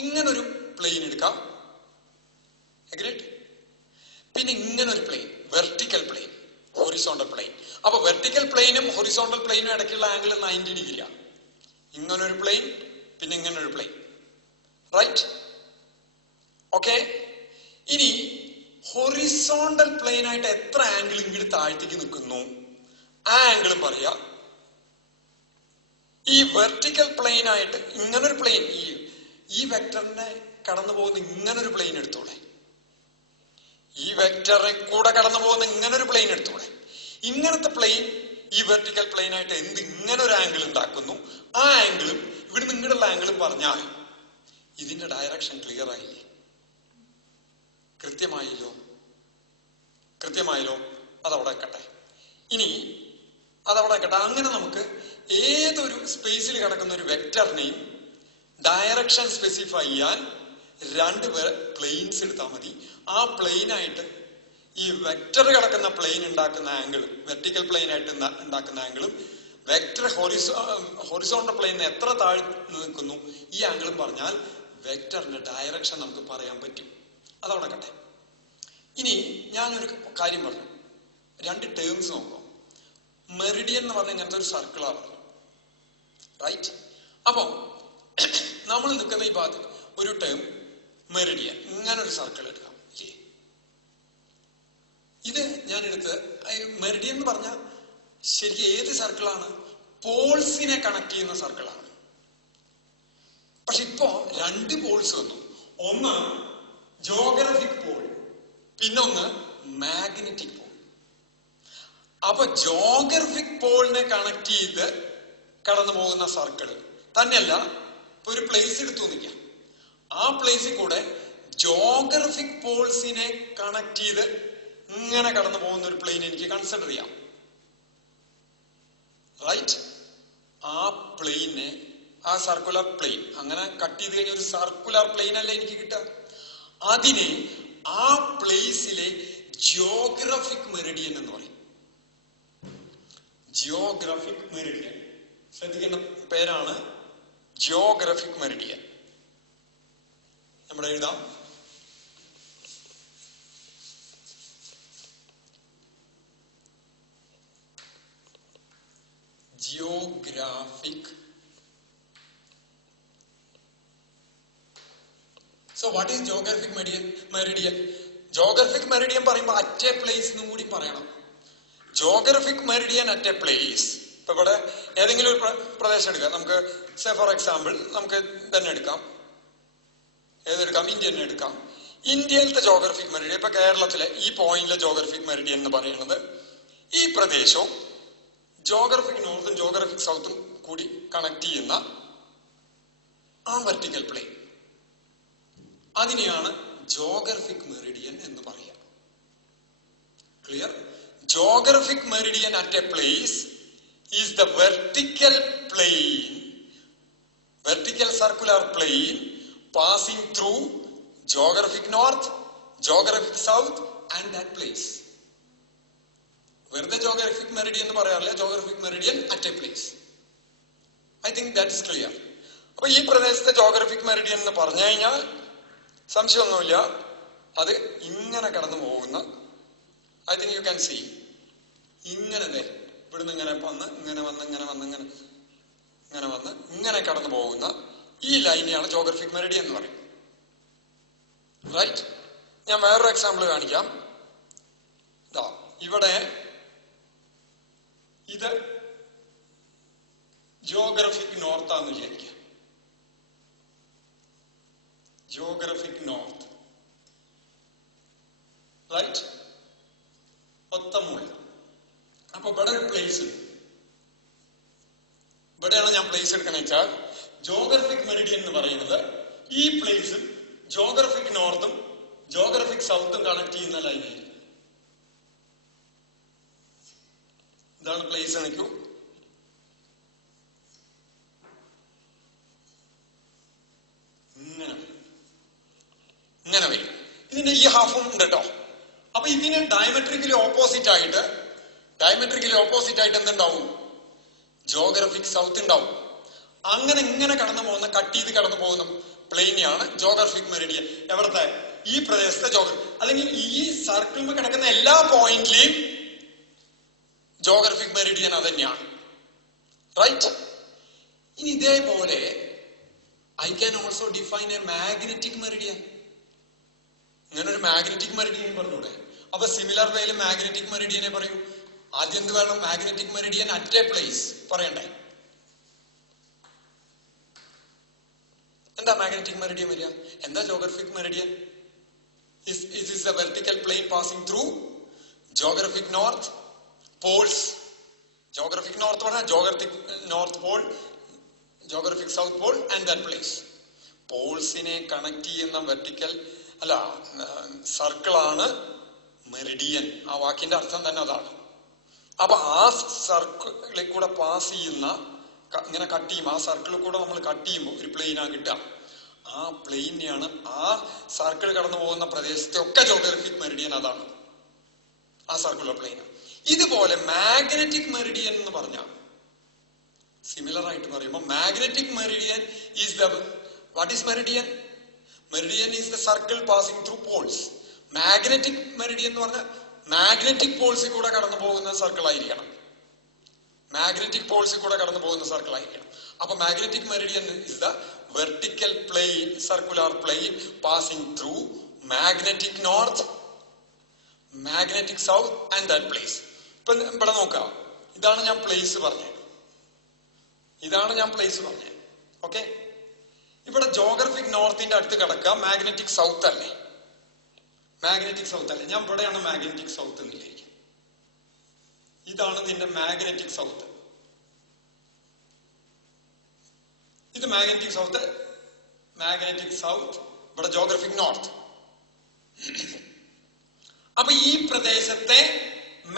ഇങ്ങനൊരു പ്ലെയിൻ എടുക്കാം, അഗ്രീഡ്. പിന്നെ ഇങ്ങനൊരു plane, vertical plane, horizontal plane. അപ്പൊ വെർട്ടിക്കൽ പ്ലെയിനും ഹൊറിസോണ്ടൽ പ്ലെയിനും ഇടയ്ക്കുള്ള ആംഗിൾ 90 ഡിഗ്രിയാണ്. ഇങ്ങനൊരു പ്ലെയിൻ, പിന്നെ ഇങ്ങനൊരു പ്ലെയിൻ, റൈറ്റ്? ഓക്കെ. ഇനി ഹൊറിസോണ്ടൽ പ്ലെയിൻ ആയിട്ട് എത്ര ആംഗിൾ ഇങ്ങോട്ട് താഴ്ത്തേക്ക് നിൽക്കുന്നു ആ ആംഗിളും പറയാ. ഈ വെർട്ടിക്കൽ പ്ലെയിൻ ആയിട്ട് ഇങ്ങനൊരു പ്ലെയിൻ, ഈ വെക്ടറിനെ കടന്നു പോകുന്ന ഇങ്ങനൊരു പ്ലെയിൻ എടുത്തോളെ, ഈ വെക്ടറെ കൂടെ കടന്നു പോകുന്ന ഇങ്ങനൊരു പ്ലെയിൻ എടുത്തോളെ. ഇങ്ങനത്തെ പ്ലെയിൻ ഈ വെർട്ടിക്കൽ പ്ലെയിൻ ആയിട്ട് ഇങ്ങനൊരു ആംഗിൾ ഉണ്ടാക്കുന്നു. ആ ആംഗിളും ഇവിടെ നിങ്ങളുള്ള ആംഗിളും പറഞ്ഞാൽ ഇതിന്റെ ഡയറക്ഷൻ ക്ലിയർ ആയില്ലേ? കൃത്യമായില്ലോ? കൃത്യമായല്ലോ? അതവിടെ വെക്കട്ടെ. ഇനി അതവിടെ വെക്കട്ടെ. അങ്ങനെ നമുക്ക് ഏതൊരു സ്പേസിൽ കിടക്കുന്ന ഒരു വെക്ടറിനെയും ഡയറക്ഷൻ സ്പെസിഫൈ ചെയ്യാൻ രണ്ട് പ്ലെയിൻസ് എടുത്താൽ മതി. ആ പ്ലെയിനായിട്ട് ഈ വെക്ടർ കിടക്കുന്ന പ്ലെയിൻ ഉണ്ടാക്കുന്ന ആംഗിൾ, വെർട്ടിക്കൽ പ്ലെയിൻ ആയിട്ട് ഉണ്ടാക്കുന്ന ആംഗിളും വെക്ടർ ഹൊറിസോണ്ടൽ പ്ലെയിൻ എത്ര താഴെ നിൽക്കുന്നു ഈ ആംഗിളും പറഞ്ഞാൽ വെക്ടറിന്റെ ഡയറക്ഷൻ നമുക്ക് പറയാൻ പറ്റും. അതവിടെ കട്ടെ. ഇനി ഞാനൊരു കാര്യം പറഞ്ഞു, രണ്ട് ടേംസ് നോക്കാം. മെറിഡിയൻ എന്ന് പറഞ്ഞ ഇങ്ങനത്തെ ഒരു സർക്കിളാണ്, റൈറ്റ്? അപ്പൊ നമ്മൾ നിൽക്കുന്ന ഈ ഭാഗത്ത് ഒരു ടേം മെറിഡിയൻ, ഇങ്ങനൊരു സർക്കിൾ എടുക്കാം. ഇല്ലേ? ഇത് ഞാൻ എടുത്ത് മെറിഡിയൻ എന്ന് പറഞ്ഞാൽ ശരിക്കും ഏത് സർക്കിളാണ്? പോൾസിനെ കണക്ട് ചെയ്യുന്ന സർക്കിളാണ്. പക്ഷെ ഇപ്പോ രണ്ട് പോൾസ് വന്നു. ഒന്ന് ജോഗ്രഫിക് പോൾ, പിന്നെ ഒന്ന് മാഗ്നറ്റിക് പോൾ. അപ്പൊ ജോഗ്രഫിക് പോളിനെ കണക്ട് ചെയ്ത് കടന്നു പോകുന്ന സർക്കിൾ തന്നെയല്ല, ഇപ്പൊ ഒരു പ്ലേസ് എടുത്തു നിൽക്കാം, ആ പ്ലേസിൽ കൂടെ ജോഗ്രഫിക് പോൾസിനെ കണക്ട് ചെയ്ത് ഇങ്ങനെ കടന്നു പോകുന്ന ഒരു പ്ലെയിൻ എനിക്ക് കൺസിഡർ ചെയ്യാം, റൈറ്റ്? ആ പ്ലെയിനെ, ആ സർക്കുലർ പ്ലെയിൻ അങ്ങനെ കട്ട് ചെയ്ത് കഴിഞ്ഞ ഒരു സർക്കുലർ പ്ലെയിൻ അല്ലേ എനിക്ക് കിട്ടുക. അതിനെ ആ പ്ലേസിലെ ജിയോഗ്രഫിക് മെറിഡിയൻ എന്ന് പറയും. ജിയോഗ്രഫിക് മെറിഡിയൻ, ശ്രദ്ധിക്കേണ്ട പേരാണ് ജിയോഗ്രഫിക് മെറിഡിയൻ. നമ്മുടെ എഴുതാം. Geographic. So what is geographic meridian? Geographic meridian പറയുമ്പോൾ at a place എന്നും കൂടി പറയണം. Geographic meridian at a place. ഇപ്പൊ ഇവിടെ ഏതെങ്കിലും ഒരു പ്രദേശം എടുക്കാം. നമുക്ക് സേ ഫോർ എക്സാമ്പിൾ നമുക്ക് തന്നെ എടുക്കാം, ഏതെടുക്കാം? ഇന്ത്യൻ എടുക്കാം. ഇന്ത്യയിലത്തെ ജോഗ്രഫിക് മെറിഡിയൻ, ഇപ്പൊ കേരളത്തിലെ ഈ പോയിന്റിലെ ജോഗ്രഫിക് മെറിഡിയൻ എന്ന് പറയുന്നത് ഈ പ്രദേശവും ജോഗ്രഫിക് നോർത്തും ജോഗ്രഫിക് സൗത്തും കൂടി കണക്ട് ചെയ്യുന്ന ആ വെർട്ടിക്കൽ പ്ലെയിൻ, അതിനെയാണ് ജോഗ്രഫിക് മെറിഡിയൻ എന്ന് പറയുക. Clear? Geographic meridian at a place is the vertical plane, vertical circular plane passing through geographic north, geographic south and that place. വെറുതെ ജോഗ്രഫിക് മെറിഡിയൻ എന്ന് പറയാറില്ല, geographic meridian at a place. I think that is clear. അപ്പൊ ഈ പ്രദേശത്തെ geographic meridian എന്ന് പറഞ്ഞു കഴിഞ്ഞാൽ സംശയമൊന്നുമില്ല, അത് ഇങ്ങനെ കടന്നു പോകുന്ന, I think you can see, ഇങ്ങനെ ഇവിടുന്ന് ഇങ്ങനെ വന്ന് ഇങ്ങനെ വന്ന് ഇങ്ങനെ വന്ന് ഇങ്ങനെ ഇങ്ങനെ വന്ന് ഇങ്ങനെ കടന്നു പോകുന്ന ഈ ലൈനെയാണ് ജോഗ്രഫിക് മെറിഡിയൻ എന്ന് പറയുന്നത്. റൈറ്റ്? ഞാൻ വേറൊരു എക്സാമ്പിൾ കാണിക്കാം. ഇവിടെ ഇത് ജോഗ്രഫിക് നോർത്താന്ന് വിചാരിക്കുക. Geographic north, right? ഒത്തമുള്ള. അപ്പൊ ഇവിടെ ഒരു പ്ലേസ് ഉണ്ട്. ഇവിടെയാണ് ഞാൻ പ്ലേസ് എടുക്കണ വെച്ചാൽ ജോഗ്രഫിക് മെറിഡിയൻ എന്ന് പറയുന്നത് ഈ പ്ലേസും ജോഗ്രഫിക് നോർത്തും ജോഗ്രഫിക് സൗത്തും കണക്ട് ചെയ്യുന്ന ലൈനായിരിക്കും. ഇതാണ് പ്ലേസ്. നിൽക്കൂ. ഇങ്ങനെ വരും. ഇതിന്റെ ഈ ഹാഫും ഉണ്ട് കേട്ടോ. അപ്പൊ ഇതിന് ഡയമെട്രിക്കലി ഓപ്പോസിറ്റ് ആയിട്ട് എന്തുണ്ടാവും? ജോഗ്രഫിക് സൗത്ത് ഉണ്ടാവും. അങ്ങനെ ഇങ്ങനെ കടന്നു പോകുന്ന, കട്ട് ചെയ്ത് കടന്നു പോകുന്ന പ്ലെയിനെയാണ് ജോഗ്രഫിക് മെറിഡിയൻ. എവിടത്തെ? ഈ പ്രദേശത്തെ ജോഗ്രഫി, അല്ലെങ്കിൽ ഈ സർക്കിളിൽ കിടക്കുന്ന എല്ലാ പോയിന്റിലെയും ജോഗ്രഫിക് മെറിഡിയൻ അത് തന്നെയാണ്. റൈറ്റ്? ഇനി ഇതേപോലെ I can also define A magnetic Meridian. ഇങ്ങനെ ഒരു മാഗ്നറ്റിക് മെറിഡിയൻ പറഞ്ഞൂടെ? അപ്പൊ സിമിലർ വേയിൽ മാഗ്നറ്റിക് മെറിഡിയനെ പറയൂ. ആദ്യം എന്ത് വേണം? Magnetic Meridian at a place പറയണ്ടേ? എന്താ മാഗ്നറ്റിക് മെറിഡിയൻ വരിക? എന്താ geographic Meridian? Is a vertical plane passing through geographic north poles. Geographic north പറഞ്ഞാൽ geographic north pole, geographic south pole and that place. പോൾസിനെ കണക്ട് ചെയ്യുന്ന വെർട്ടിക്കൽ സർക്കിൾ ആണ് meridian. ആ വാക്കിന്റെ അർത്ഥം തന്നെ അതാണ്. അപ്പൊ ആ സർക്കിളിൽ കൂടെ പാസ് ചെയ്യുന്ന, ഇങ്ങനെ കട്ട് ചെയ്യും, ആ സർക്കിളിൽ കൂടെ നമ്മൾ കട്ട് ചെയ്യുമ്പോൾ ഒരു പ്ലെയിനാ കിട്ടുക. ആ പ്ലെയിനെയാണ്, ആ സർക്കിൾ കടന്നു പോകുന്ന പ്രദേശത്തെ ഒക്കെ ജോഗ്രഫിക് മെറിഡിയൻ അതാണ്, ആ സർക്കുലർ പ്ലെയിൻ. ഇതുപോലെ മാഗ്നറ്റിക് മെറിഡിയൻ എന്ന് പറഞ്ഞാൽ സിമിലർ ആയിട്ട് പറയുമ്പോൾ magnetic meridian is the, what is meridian? Meridian is the circle passing through poles. Magnetic meridian എന്ന് പറഞ്ഞാൽ മാഗ്നറ്റിക് പോൾസിൽ കൂടെ കടന്നു പോകുന്ന സർക്കിൾ ആയിരിക്കണം. മാഗ്നറ്റിക് പോൾസിൽ കൂടെ കടന്നു പോകുന്ന സർക്കിൾ ആയിരിക്കണം. അപ്പൊ magnetic Meridian is the vertical plane, circular plane passing through magnetic north, magnetic south and that place. ഇപ്പൊ ഇവിടെ നോക്കാം. ഇതാണ് ഞാൻ പ്ലേസ് പറഞ്ഞത്. ഓക്കെ? ഇവിടെ ജോഗ്രഫിക് നോർത്തിന്റെ അടുത്ത് കിടക്കുക മാഗ്നറ്റിക് സൗത്ത് അല്ലേ? ഞാൻ ഇവിടെയാണ് മാഗ്നറ്റിക് സൗത്ത് എന്നിരിക്കും. ഇതാണ് ഇതിന്റെ മാഗ്നറ്റിക് സൗത്ത്. ഇത് മാഗ്നറ്റിക് സൗത്ത്, ഇവിടെ ജോഗ്രഫിക് നോർത്ത്. അപ്പൊ ഈ പ്രദേശത്തെ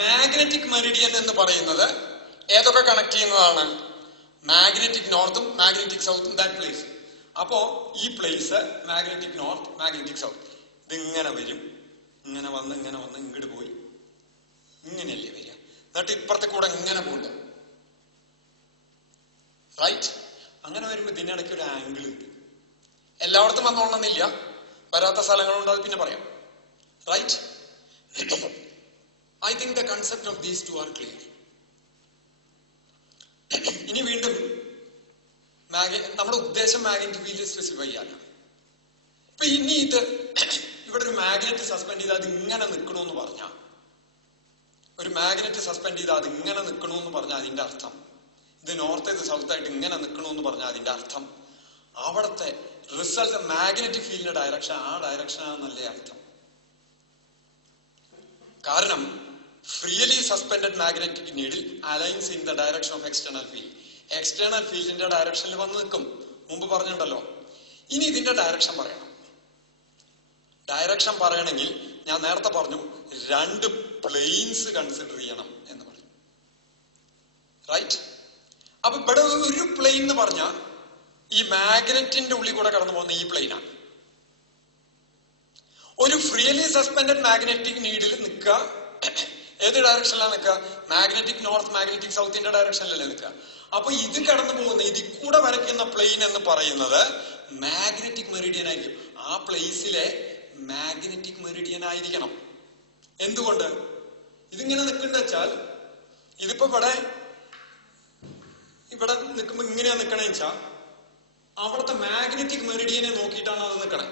മാഗ്നറ്റിക് മെറിഡിയൻ എന്ന് പറയുന്നത് ഏതൊക്കെ കണക്ട് ചെയ്യുന്നതാണ്? മാഗ്നറ്റിക് നോർത്തും മാഗ്നറ്റിക് സൗത്തും, ദാറ്റ് പ്ലേസ്. അപ്പോ ഈ place magnetic north, magnetic south. ഇതിങ്ങനെ വരും, ഇങ്ങനെ വന്ന് ഇങ്ങോട്ട് പോയി ഇങ്ങനെയല്ലേ വരിക. എന്നിട്ട് ഇപ്പുറത്തെ കൂടെ ഇങ്ങനെ പോകും. റൈറ്റ്? അങ്ങനെ വരുമ്പോ ഇതിനിടയ്ക്ക് ഒരു ആംഗിൾ ഉണ്ട്. എല്ലായിടത്തും വന്നോളണമെന്നില്ല, വരാത്ത സ്ഥലങ്ങളുണ്ട്, അത് പിന്നെ പറയാം. Right? I think the concept of these two are clear. ഇനി വീണ്ടും നമ്മുടെ ഉദ്ദേശം മാഗ്നറ്റിക് ഫീൽഡ് സ്പെസിഫൈ ചെയ്യാനാണ്. ഇപ്പൊ ഇനി ഇവിടെ ഒരു മാഗ്നറ്റ് സസ്പെൻഡ് ചെയ്ത് അത് ഇങ്ങനെ നിൽക്കണമെന്ന് പറഞ്ഞാൽ, അതിന്റെ അർത്ഥം ഇത് നോർത്ത്, ഇത് സൗത്ത് ആയിട്ട് ഇങ്ങനെ നിൽക്കണമെന്ന് പറഞ്ഞാൽ അതിന്റെ അർത്ഥം അവിടുത്തെ റിസൾട്ട് മാഗ്നറ്റിക് ഫീൽഡിന്റെ ഡയറക്ഷൻ ആ ഡയറക്ഷനാണെന്നല്ലേ അർത്ഥം. കാരണം freely suspended magnetic needle aligns in the direction of external field. External ഫീൽഡിന്റെ ഡയറക്ഷനിൽ വന്ന് നിൽക്കും. മുമ്പ് പറഞ്ഞിട്ടുണ്ടല്ലോ. ഇനി ഇതിന്റെ ഡയറക്ഷൻ പറയണമെങ്കിൽ ഞാൻ നേരത്തെ പറഞ്ഞു 2 പ്ലെയിൻസ് കൺസിഡർ ചെയ്യണം എന്ന് പറഞ്ഞു. റൈറ്റ്? അപ്പൊ ഇവിടെ ഒരു പ്ലെയിൻ എന്ന് പറഞ്ഞാൽ ഈ മാഗ്നറ്റിന്റെ ഉള്ളിൽ കൂടെ കടന്നു പോകുന്ന ഈ പ്ലെയിനാണ്. ഒരു ഫ്രീലി സസ്പെൻഡഡ് മാഗ്നറ്റിക് നീഡിൽ നിൽക്കുക. ഏത് ഡയറക്ഷനിലാണ് നിൽക്കുക? മാഗ്നറ്റിക് നോർത്ത്, മാഗ്നറ്റിക് സൗത്തിന്റെ ഡയറക്ഷനിലല്ലേ നിൽക്കുക. അപ്പൊ ഇത് കടന്നു പോകുന്ന, ഇതിൽ കൂടെ വരയ്ക്കുന്ന പ്ലെയിൻ എന്ന് പറയുന്നത് മാഗ്നറ്റിക് മെറിഡിയൻ ആയിരിക്കും. ആ പ്ലേസിലെ മാഗ്നറ്റിക് മെറിഡിയൻ ആയിരിക്കണം. എന്തുകൊണ്ട്? ഇതിങ്ങനെ നിൽക്കണ്ട വെച്ചാൽ, ഇതിപ്പോ ഇവിടെ നിൽക്കുമ്പോ ഇങ്ങനെയാ നിൽക്കണേ വെച്ചാൽ അവിടുത്തെ മാഗ്നറ്റിക് മെറിഡിയനെ നോക്കിയിട്ടാണ് അത് നിൽക്കണേ.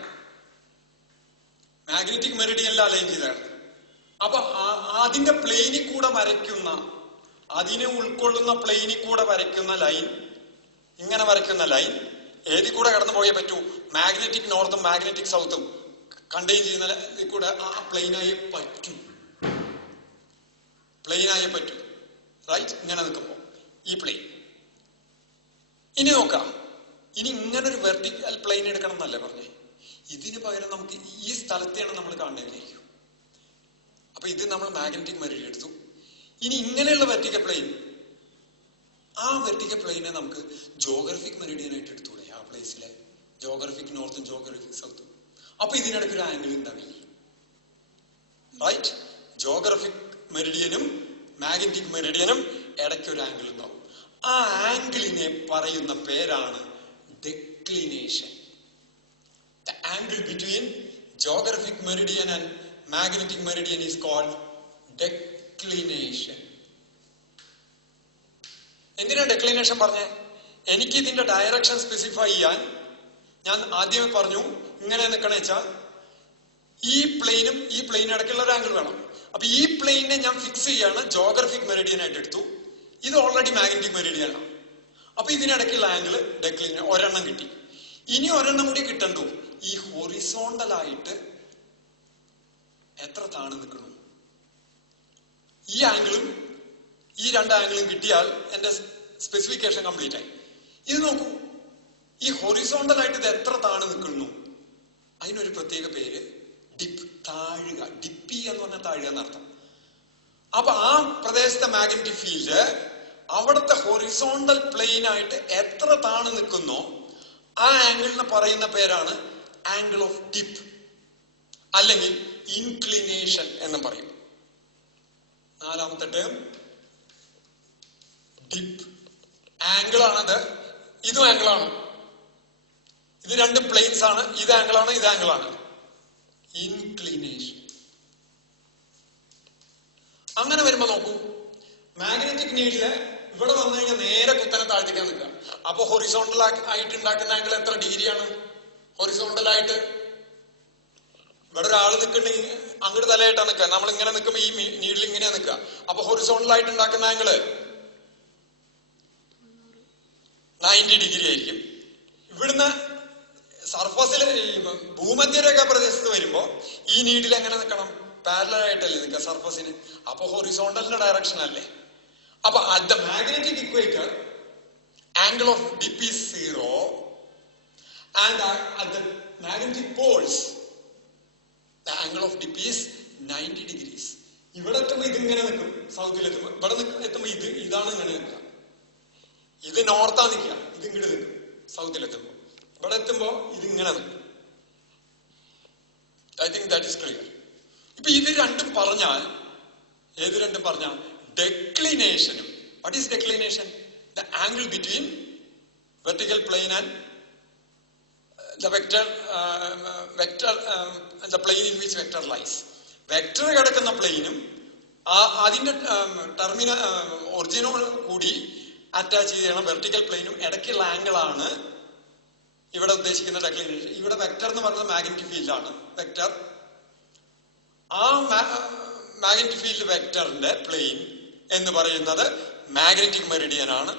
മാഗ്നറ്റിക് മെറിഡിയനിൽ അലൈൻ ചെയ്താണ്. അപ്പൊ അതിന്റെ പ്ലെയിനിൽ കൂടെ വരയ്ക്കുന്ന, അതിനെ ഉൾക്കൊള്ളുന്ന പ്ലെയിനിൽ കൂടെ വരയ്ക്കുന്ന ലൈൻ, ഇങ്ങനെ വരയ്ക്കുന്ന ലൈൻ ഏതിൽ കൂടെ കടന്നു പോയേ പറ്റൂ? മാഗ്നറ്റിക് നോർത്തും മാഗ്നറ്റിക് സൗത്തും കണ്ടെയ്ൻ ചെയ്യുന്ന കൂടെ ആ പ്ലെയിനായേ പറ്റൂ. പ്ലെയിനായേ പറ്റൂ. റൈറ്റ്? ഇങ്ങനെ നിൽക്കുമ്പോ ഈ പ്ലെയിൻ. ഇനി നോക്കാം, ഇനി ഇങ്ങനൊരു വെർട്ടിക്കൽ പ്ലെയിൻ എടുക്കണം എന്നല്ലേ പറഞ്ഞേ. ഇതിന് പകരം നമുക്ക് ഈ സ്ഥലത്തെയാണ് നമ്മൾ കാണേണ്ടിയിരിക്കും. അപ്പൊ ഇത് നമ്മൾ മാഗ്നറ്റിക് മെറിഡിയൻ എടുത്തു. ഇനി ഇങ്ങനെയുള്ള വെർട്ടിക്കൽ പ്ലെയിൻ, ആ വെർട്ടിക്കൽ പ്ലെയിനെ നമുക്ക് ജോഗ്രഫിക് മെറിഡിയൻ ആയിട്ട് എടുത്തൂടെ? ആ പ്ലേസിലെ ജോഗ്രഫിക് നോർത്തും ജോഗ്രഫിക് സൗത്തും. അപ്പൊ ഇതിനിടയ്ക്ക് ഒരു ആംഗിൾ ഉണ്ടാവില്ല. റൈറ്റ്? ജോഗ്രഫിക് മെറിഡിയനും മാഗ്നറ്റിക് മെറിഡിയനും ഇടയ്ക്ക് ഒരു ആംഗിൾ ഉണ്ടാവും. ആ ആംഗിളിനെ പറയുന്ന പേരാണ് declination. The angle between geographic meridian and magnetic meridian is called declination. എന്തിനാ ഡെക്ലിനേഷൻ പറഞ്ഞേ? എനിക്ക് ഇതിന്റെ ഡയറക്ഷൻ സ്പെസിഫൈ ചെയ്യാൻ ഞാൻ ആദ്യമേ പറഞ്ഞു, ഇങ്ങനെ നിൽക്കണേച്ചാ ഈ പ്ലെയിനും ഈ പ്ലെയിനും ഇടയ്ക്കുള്ള ഒരു ആംഗിൾ വേണം. അപ്പൊ ഈ പ്ലെയിനെ ഞാൻ ഫിക്സ് ചെയ്യാണ് ജോഗ്രഫിക് മെറിഡിയൻ ആയിട്ട് എടുത്തു. ഇത് ഓൾറെഡി മാഗ്നറ്റിക് മെറിഡിയൻ ആണ്. അപ്പൊ ഇതിനിടയ്ക്കുള്ള ആംഗിൾ ഡെക്ലിൻ ഒരെണ്ണം കിട്ടി. ഇനി ഒരെണ്ണം കൂടി കിട്ടണ്ടു. ഈ ഹൊറിസോണ്ടലായിട്ട് എത്ര താണു നിൽക്കണം? ഈ ആംഗിളും ഈ രണ്ട് ആംഗിളും കിട്ടിയാൽ എന്റെ സ്പെസിഫിക്കേഷൻ കംപ്ലീറ്റ് ആയി. ഇത് നോക്കൂ, ഈ ഹൊറിസോണ്ടലായിട്ട് ഇത് എത്ര താണു നിൽക്കുന്നു? അതിനൊരു പ്രത്യേക പേര് ഡിപ്പ്, താഴുക. ഡിപ്പി എന്ന് പറഞ്ഞാൽ താഴുക എന്നർത്ഥം. അപ്പൊ ആ പ്രദേശത്തെ മാഗ്നറ്റിക് ഫീൽഡ് അവിടുത്തെ ഹൊറിസോണ്ടൽ പ്ലെയിൻ ആയിട്ട് എത്ര താണു നിൽക്കുന്നോ ആ ആംഗിളിന് പറയുന്ന പേരാണ് ആംഗിൾ ഓഫ് ഡിപ്പ്, അല്ലെങ്കിൽ ഇൻക്ലിനേഷൻ എന്നും പറയും. നാലാമത്തെ ടേം ഡിപ്പ്. ആംഗിൾ ആണത്, ഇതും ആംഗിൾ ആണ്. ഇത് രണ്ട് പ്ലെയിൻസ് ആണ്. ഇത് ആംഗിൾ ആണ്, ഇത് ആംഗിൾ ആണ്. ഇൻക്ലിനേഷൻ. അങ്ങനെ വരുമ്പോ നോക്കൂ, മാഗ്നറ്റിക് നീഡില് ഇവിടെ വന്നു കഴിഞ്ഞാൽ നേരെ കുത്തനെ താഴ്ത്തിക്കാൻ നിൽക്കുക. അപ്പൊ ഹൊറിസോണ്ടൽ ആയിട്ട് ഉണ്ടാക്കുന്ന ആംഗിൾ എത്ര ഡിഗ്രിയാണ്? ഹൊറിസോണ്ടൽ ആയിട്ട് ഇവിടെ ഒരാൾ നിൽക്കുന്നുണ്ടെങ്കിൽ അങ്ങോട്ട് തലയായിട്ടാ നിൽക്കുക. നമ്മൾ ഇങ്ങനെ നിൽക്കുമ്പോ ഈ നീഡിൽ ഇങ്ങനെയാ നിൽക്കുക. അപ്പൊ ഹൊറിസോണ്ടൽ ആയിട്ട് ഉണ്ടാക്കുന്ന ആംഗിള് 90 ഡിഗ്രി ആയിരിക്കും. ഇവിടുന്ന് സർഫസിൽ ഭൂമധ്യരേഖ പ്രദേശത്ത് വരുമ്പോ ഈ നീഡിൽ എങ്ങനെ നിൽക്കണം? പാരലൽ ആയിട്ടല്ലേ നിൽക്കുക സർഫസിന്. അപ്പൊ ഹൊറിസോണ്ടലിന്റെ ഡയറക്ഷൻ അല്ലേ. അപ്പൊ at the magnetic equator angle of dip is 0 and at the magnetic Paul's the angle of dip is 90 degrees. ഇവിടെ എത്തുമ്പോ ഇതിങ്ങനെ നിൽക്കും, സൗത്തിലെത്തുമ്പോ. ഇവിടെ എത്തുമ്പോ ഇതാണ് ഇങ്ങനെ നിൽക്കുക. ഇത് നോർത്താ നിൽക്കുക, ഇത് ഇങ്ങോട്ട് നിൽക്കും സൗത്തിലെത്തുമ്പോ. ഇവിടെ എത്തുമ്പോ ഇതിങ്ങനെ നിൽക്കും. I think that is clear. ഇപ്പൊ ഇത് രണ്ടും പറഞ്ഞാൽ, ഏത് രണ്ടും പറഞ്ഞാൽ ഡെക്ലിനേഷനും. What is declination? The angle between vertical plane and the vector, the plane in which vector lies. Vector കിടക്കുന്ന പ്ലെയിനും അതിന്റെ ഒറിജിനോട് കൂടി അറ്റാച്ച് ചെയ്യണം വെർട്ടിക്കൽ പ്ലെയിനും ഇടയ്ക്കുള്ള ആംഗിൾ ആണ് ഇവിടെ ഉദ്ദേശിക്കുന്ന ഡെക്ലിനേഷൻ. ഇവിടെ വെക്ടർ എന്ന് പറയുന്നത് മാഗ്നറ്റിക് ഫീൽഡ് ആണ്. വെക്ടർ, ആ മാഗ്നറ്റിക് ഫീൽഡ് വെക്ടറിന്റെ പ്ലെയിൻ എന്ന് പറയുന്നത് മാഗ്നറ്റിക് മെറിഡിയൻ ആണ്.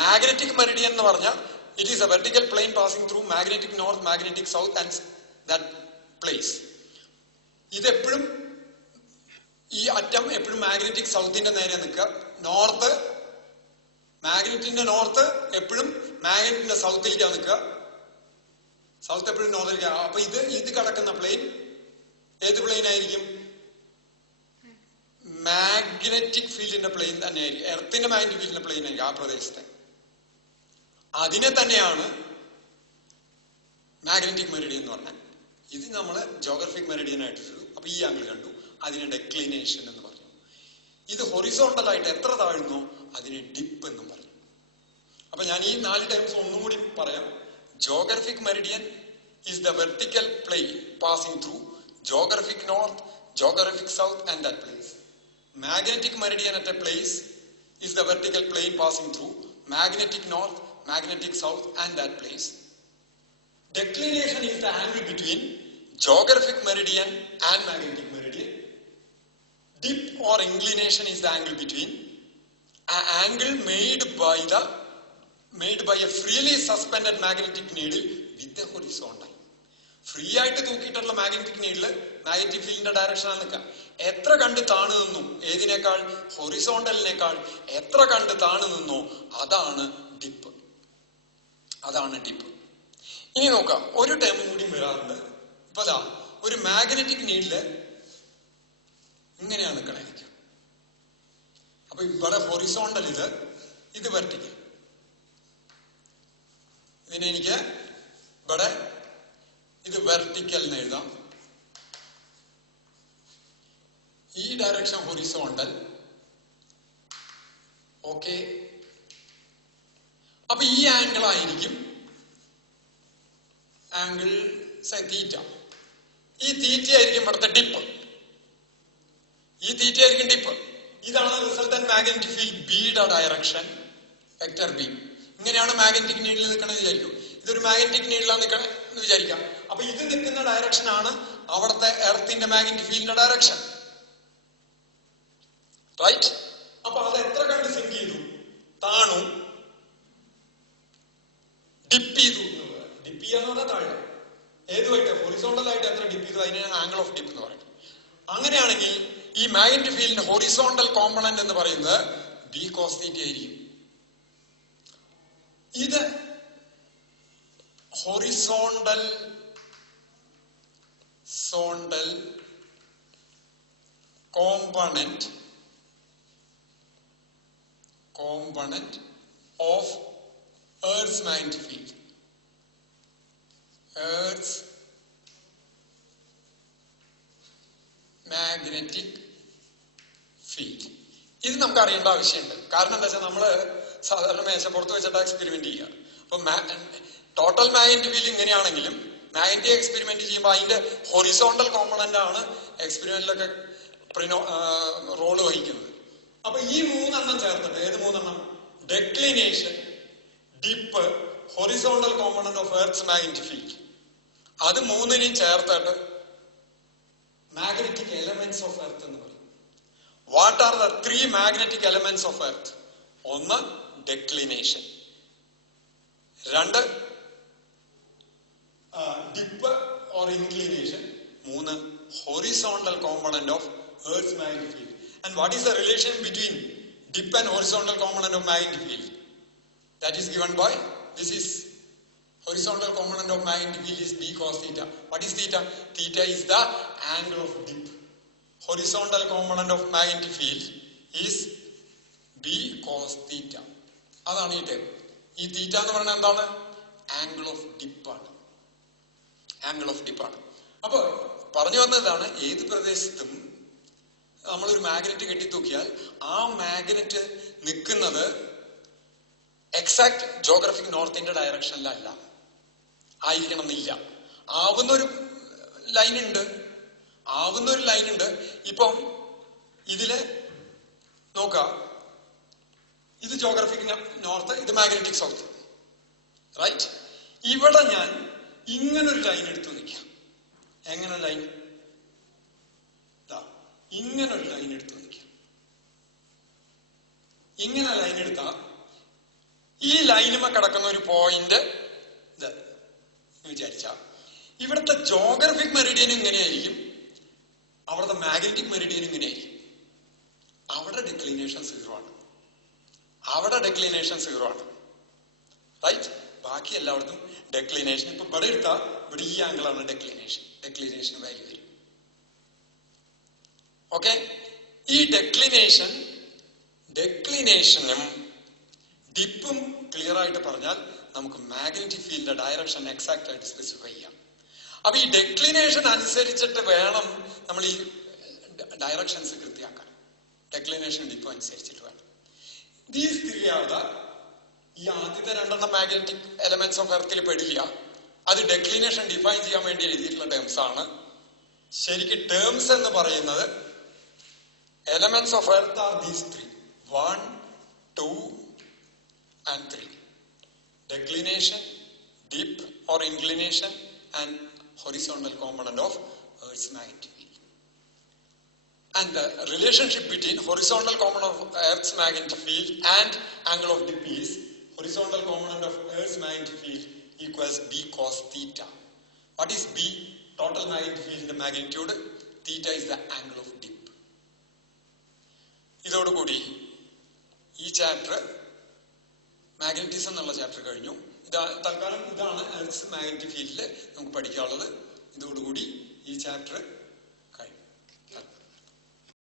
മാഗ്നറ്റിക് മെറിഡിയൻ എന്ന് പറഞ്ഞാൽ it is a vertical plane passing through magnetic north, magnetic south and that place. ഇതെപ്പോഴും ഈ അറ്റം എപ്പോഴും മാഗ്നറ്റിക് സൗത്തിന്റെ നേരെ നിൽക്കുക. നോർത്ത്, മാഗ്നറ്റിന്റെ നോർത്ത് എപ്പോഴും മാഗ്നറ്റിന്റെ സൗത്തിലേക്കാണ് നിൽക്കുക. സൗത്ത് എപ്പോഴും നോർത്തിലേക്കാണ്. അപ്പൊ ഇത് കിടക്കുന്ന പ്ലെയിൻ ഏത് പ്ലെയിൻ ആയിരിക്കും? മാഗ്നറ്റിക് ഫീൽഡിന്റെ പ്ലെയിൻ തന്നെയായിരിക്കും. എർത്തിന്റെ മാഗ്നറ്റിക് ഫീൽഡിന്റെ പ്ലെയിൻ ആയിരിക്കും ആ പ്രദേശത്തെ. അതിനെ തന്നെയാണ് മാഗ്നറ്റിക് മെറിഡിയൻ എന്ന് പറഞ്ഞാൽ. ഇത് നമ്മൾ ജോഗ്രഫിക് മെറിഡിയൻ ആയിട്ട് എടുത്തു. അപ്പൊ ഈ ആംഗിൾ കണ്ടു, അതിനെ ഡെക്ലിനേഷൻ എന്ന് പറഞ്ഞു. ഇത് ഹൊറിസോണ്ടൽ ആയിട്ട് എത്ര താഴ്ന്നോ അതിനെ ഡിപ്പ് എന്നും പറഞ്ഞു. അപ്പൊ ഞാൻ ഈ 4 ടൈംസ് ഒന്നുകൂടി പറയാം. Geographic Meridian is the vertical plane passing through geographic north, geographic south and that place. Magnetic meridian at a place is the vertical plane passing through magnetic north, magnetic south and that place. Declination is the angle between geographic meridian and magnetic meridian. Dip or inclination is the angle between an angle made by a freely suspended magnetic needle with the horizontal. Free ആയിട്ട് തൂക്കിയിട്ടുള്ള magnetic needle magnetic ഫീൽഡിന്റെ ഡയറക്ഷനാണ് നിൽക്കുക. എത്ര കണ്ട് താണു നിന്നു, ഏതിനേക്കാൾ, ഹൊറിസോണ്ടലിനേക്കാൾ എത്ര കണ്ട് താണു നിന്നോ അതാണ് ഡിപ്പ്. അതാണ് ഡിപ്പ്. ഇനി നോക്കാം, ഒരു ടേം കൂടി വരാറുണ്ട്. ഇപ്പൊ ദാ ഒരു മാഗ്നറ്റിക് നീഡില് ഇങ്ങനെയാണ് നിൽക്കണായിരിക്കും. അപ്പൊ ഇവിടെ ഹൊറിസോണ്ടൽ, ഇത് വെർട്ടിക്കൽ. ഇതിനെനിക്ക് ഇവിടെ ഇത് വെർട്ടിക്കൽ എന്ന് എഴുതാം. ഈ ഡയറക്ഷൻ ഹൊറിസോണ്ടൽ. ഓക്കെ, അപ്പൊ ഈ ആംഗിൾ ആയിരിക്കും ആംഗിൾ തീറ്റ. ഈ തീറ്റ ആയിരിക്കും ഇവിടുത്തെ ഡിപ്പ്. ഈ തീറ്റ ആയിരിക്കും ഡിപ്പ്. ഇതാണ് റിസൾട്ടന്റ് മാഗ്നറ്റിക് ഫീൽഡ് ബിയുടെ ഡയറക്ഷൻ, വെക്ടർ ബി. ഇങ്ങനെയാണ് മാഗ്നറ്റിക് നീഡിൽ നിൽക്കണത് വിചാരിക്കും. ഇതൊരു മാഗ്നറ്റിക് നീഡിലാണ് നിൽക്കണേ എന്ന് വിചാരിക്കാം. അപ്പൊ ഇത് നിൽക്കുന്ന ഡയറക്ഷൻ ആണ് അവിടുത്തെ എർത്തിന്റെ മാഗ്നറ്റിക് ഫീൽഡിന്റെ ഡയറക്ഷൻ. റൈറ്റ്? അപ്പൊ അത് എത്ര കണ്ട് സിങ്ക് ചെയ്തു, താണു, ഡിപ്പ് ചെയ്തു. ഡിപ്പ് ചെയ്യാന്ന് പറഞ്ഞാൽ താഴെ ഏതുമായിട്ട്, ഹൊറിസോണ്ടൽ ആയിട്ട് എത്ര ഡിപ്പ് ചെയ്തു, അതിനാണ് ആംഗിൾ ഓഫ് ഡിപ്പ് എന്ന് പറയുന്നത്. അങ്ങനെയാണെങ്കിൽ ഈ മാഗ്നറ്റിക് ഫീൽഡിന്റെ ഹൊറിസോണ്ടൽ കോമ്പണന്റ് എന്ന് പറയുന്നത് ബി കോസ് തീറ്റ ആയിരിക്കും. ഇത് horizontal component of Earth's magnetic field. Earth's magnetic field. ഇത് നമുക്ക് അറിയേണ്ട ആവശ്യമുണ്ട്. കാരണം എന്താ വെച്ചാൽ നമ്മള് സാധാരണ മേശപ്പുറത്ത് വെച്ചിട്ട് എക്സ്പെരിമെന്റ് ചെയ്യുക. അപ്പൊ ടോട്ടൽ മാഗ്നറ്റിക് ഫീൽഡ് ഇങ്ങനെയാണെങ്കിലും മാഗ്നറ്റിക് എക്സ്പെരിമെന്റ് ചെയ്യുമ്പോൾ അതിന്റെ ഹൊറിസോണ്ടൽ കോമ്പണന്റ് ആണ് എക്സ്പെരിമെന്റിലൊക്കെ റോള് വഹിക്കുന്നത്. അപ്പൊ ഈ മൂന്നെണ്ണം ചേർത്തിട്ട്, ഏത് മൂന്നെണ്ണം? Declination, dip, horizontal component of earth magnetic field. അത് മൂന്നിനെയും ചേർത്തിട്ട് മാഗ്നറ്റിക് എലമെന്റ്സ് ഓഫ് എർത്ത് എന്ന് പറയും. What are the 3 magnetic elements of earth? ഒന്ന് declination, 2 dip or inclination, 3 horizontal component of Earth's magnetic field. And what is the relation between dip and horizontal component of magnetic field? That is given by, this is horizontal component of magnetic field is B cos theta. What is theta? Theta is the angle of dip. Horizontal component of magnetic field is B cos theta. അതാണ് ഈ term. ഈ തീറ്റ എന്ന് പറയുന്നത് എന്താണ്? Angle of ഡിപ്പാണ്. Angle of ഡിപ്പാണ്. അപ്പൊ പറഞ്ഞു വന്നതാണ്, ഏത് പ്രദേശത്തും നമ്മളൊരു മാഗ്നറ്റ് കെട്ടിത്തൂക്കിയാൽ ആ മാഗ്നറ്റ് നിൽക്കുന്നത് എക്സാക്ട് ജോഗ്രഫിക് നോർത്തിന്റെ ഡയറക്ഷനിലല്ല, ആയിരിക്കണം എന്നില്ല. ആവുന്നൊരു ലൈൻ ഉണ്ട്. ഇപ്പം ഇതില് നോക്കാം, ഇത് ജോഗ്രഫിക് നോർത്ത്, ഇത് മാഗ്നറ്റിക് സൗത്ത്. റൈറ്റ്? ഇവിടെ ഞാൻ ഇങ്ങനൊരു ലൈൻ എടുത്തു നിൽക്കാം. എങ്ങനെ ലൈൻ? ഇങ്ങനൊരു ലൈൻ എടുത്തു നിൽക്കാം. ഇങ്ങനെ ലൈൻ എടുത്താ ഈ ലൈനുമ കിടക്കുന്ന ഒരു പോയിന്റ് ഇത് വിചാരിച്ച ഇവിടുത്തെ ജോഗ്രഫിക് മെറിഡിയനും ഇങ്ങനെയായിരിക്കും, അവിടുത്തെ മാഗ്നറ്റിക് മെറിഡിയനും ഇങ്ങനെയായിരിക്കും. അവിടെ ഡെക്ലിനേഷൻ സീറോ ആണ്. റൈറ്റ്? ബാക്കി എല്ലായിടത്തും ഡെക്ലിനേഷൻ. ഇപ്പൊ ഇവിടെ എടുത്താൽ ഇവിടെ ഈ ആംഗിളാണ് ഡെക്ലിനേഷൻ വാല്യൂ വരും. ഓക്കെ? ഈ ഡെക്ലിനേഷനും ഡിപ്പും ക്ലിയർ ആയിട്ട് പറഞ്ഞാൽ നമുക്ക് മാഗ്നറ്റിക് ഫീൽഡിന്റെ ഡയറക്ഷൻ എക്സാക്ട് ആയിട്ട് സ്പെസിഫൈ ചെയ്യാം. അപ്പൊ ഈ ഡെക്ലിനേഷൻ അനുസരിച്ചിട്ട് വേണം നമ്മൾ ഈ ഡയറക്ഷൻസ് കൃത്യമാക്കാൻ. ഡെക്ലിനേഷൻ ഡിപ്പ് അനുസരിച്ചിട്ട് വേണം. ദീസ് 3 are the, ഈ ആദ്യത്തെ 2 മാഗ്നറ്റിക് എലമെന്റ്സ് ഓഫ് എർത്തിൽ പെടില്ല. അത് ഡെക്ലിനേഷൻ ഡിഫൈൻ ചെയ്യാൻ വേണ്ടി എഴുതിയിട്ടുള്ള ടേംസ് ആണ്. ശരിക്കും ടേംസ് എന്ന് പറയുന്നത് elements of earth are these 3, 1, 2 and 3. declination, dip or inclination, and horizontal component of Earth's magnetic field. And the relationship between horizontal component of Earth's magnetic field and angle of dip is horizontal component of Earth's magnetic field equals B cos theta. What is B? Total magnetic field magnitude. Theta is the angle of dip. ഇതോടുകൂടി ഈ chapter magnetism എന്നുള്ള chapter കഴിഞ്ഞു. തൽക്കാലം ഇതാണ് earth magnetic ഫീൽഡിൽ നമുക്ക് പഠിക്കാനുള്ളത്. ഇതോടുകൂടി ഈ ചാപ്റ്റർ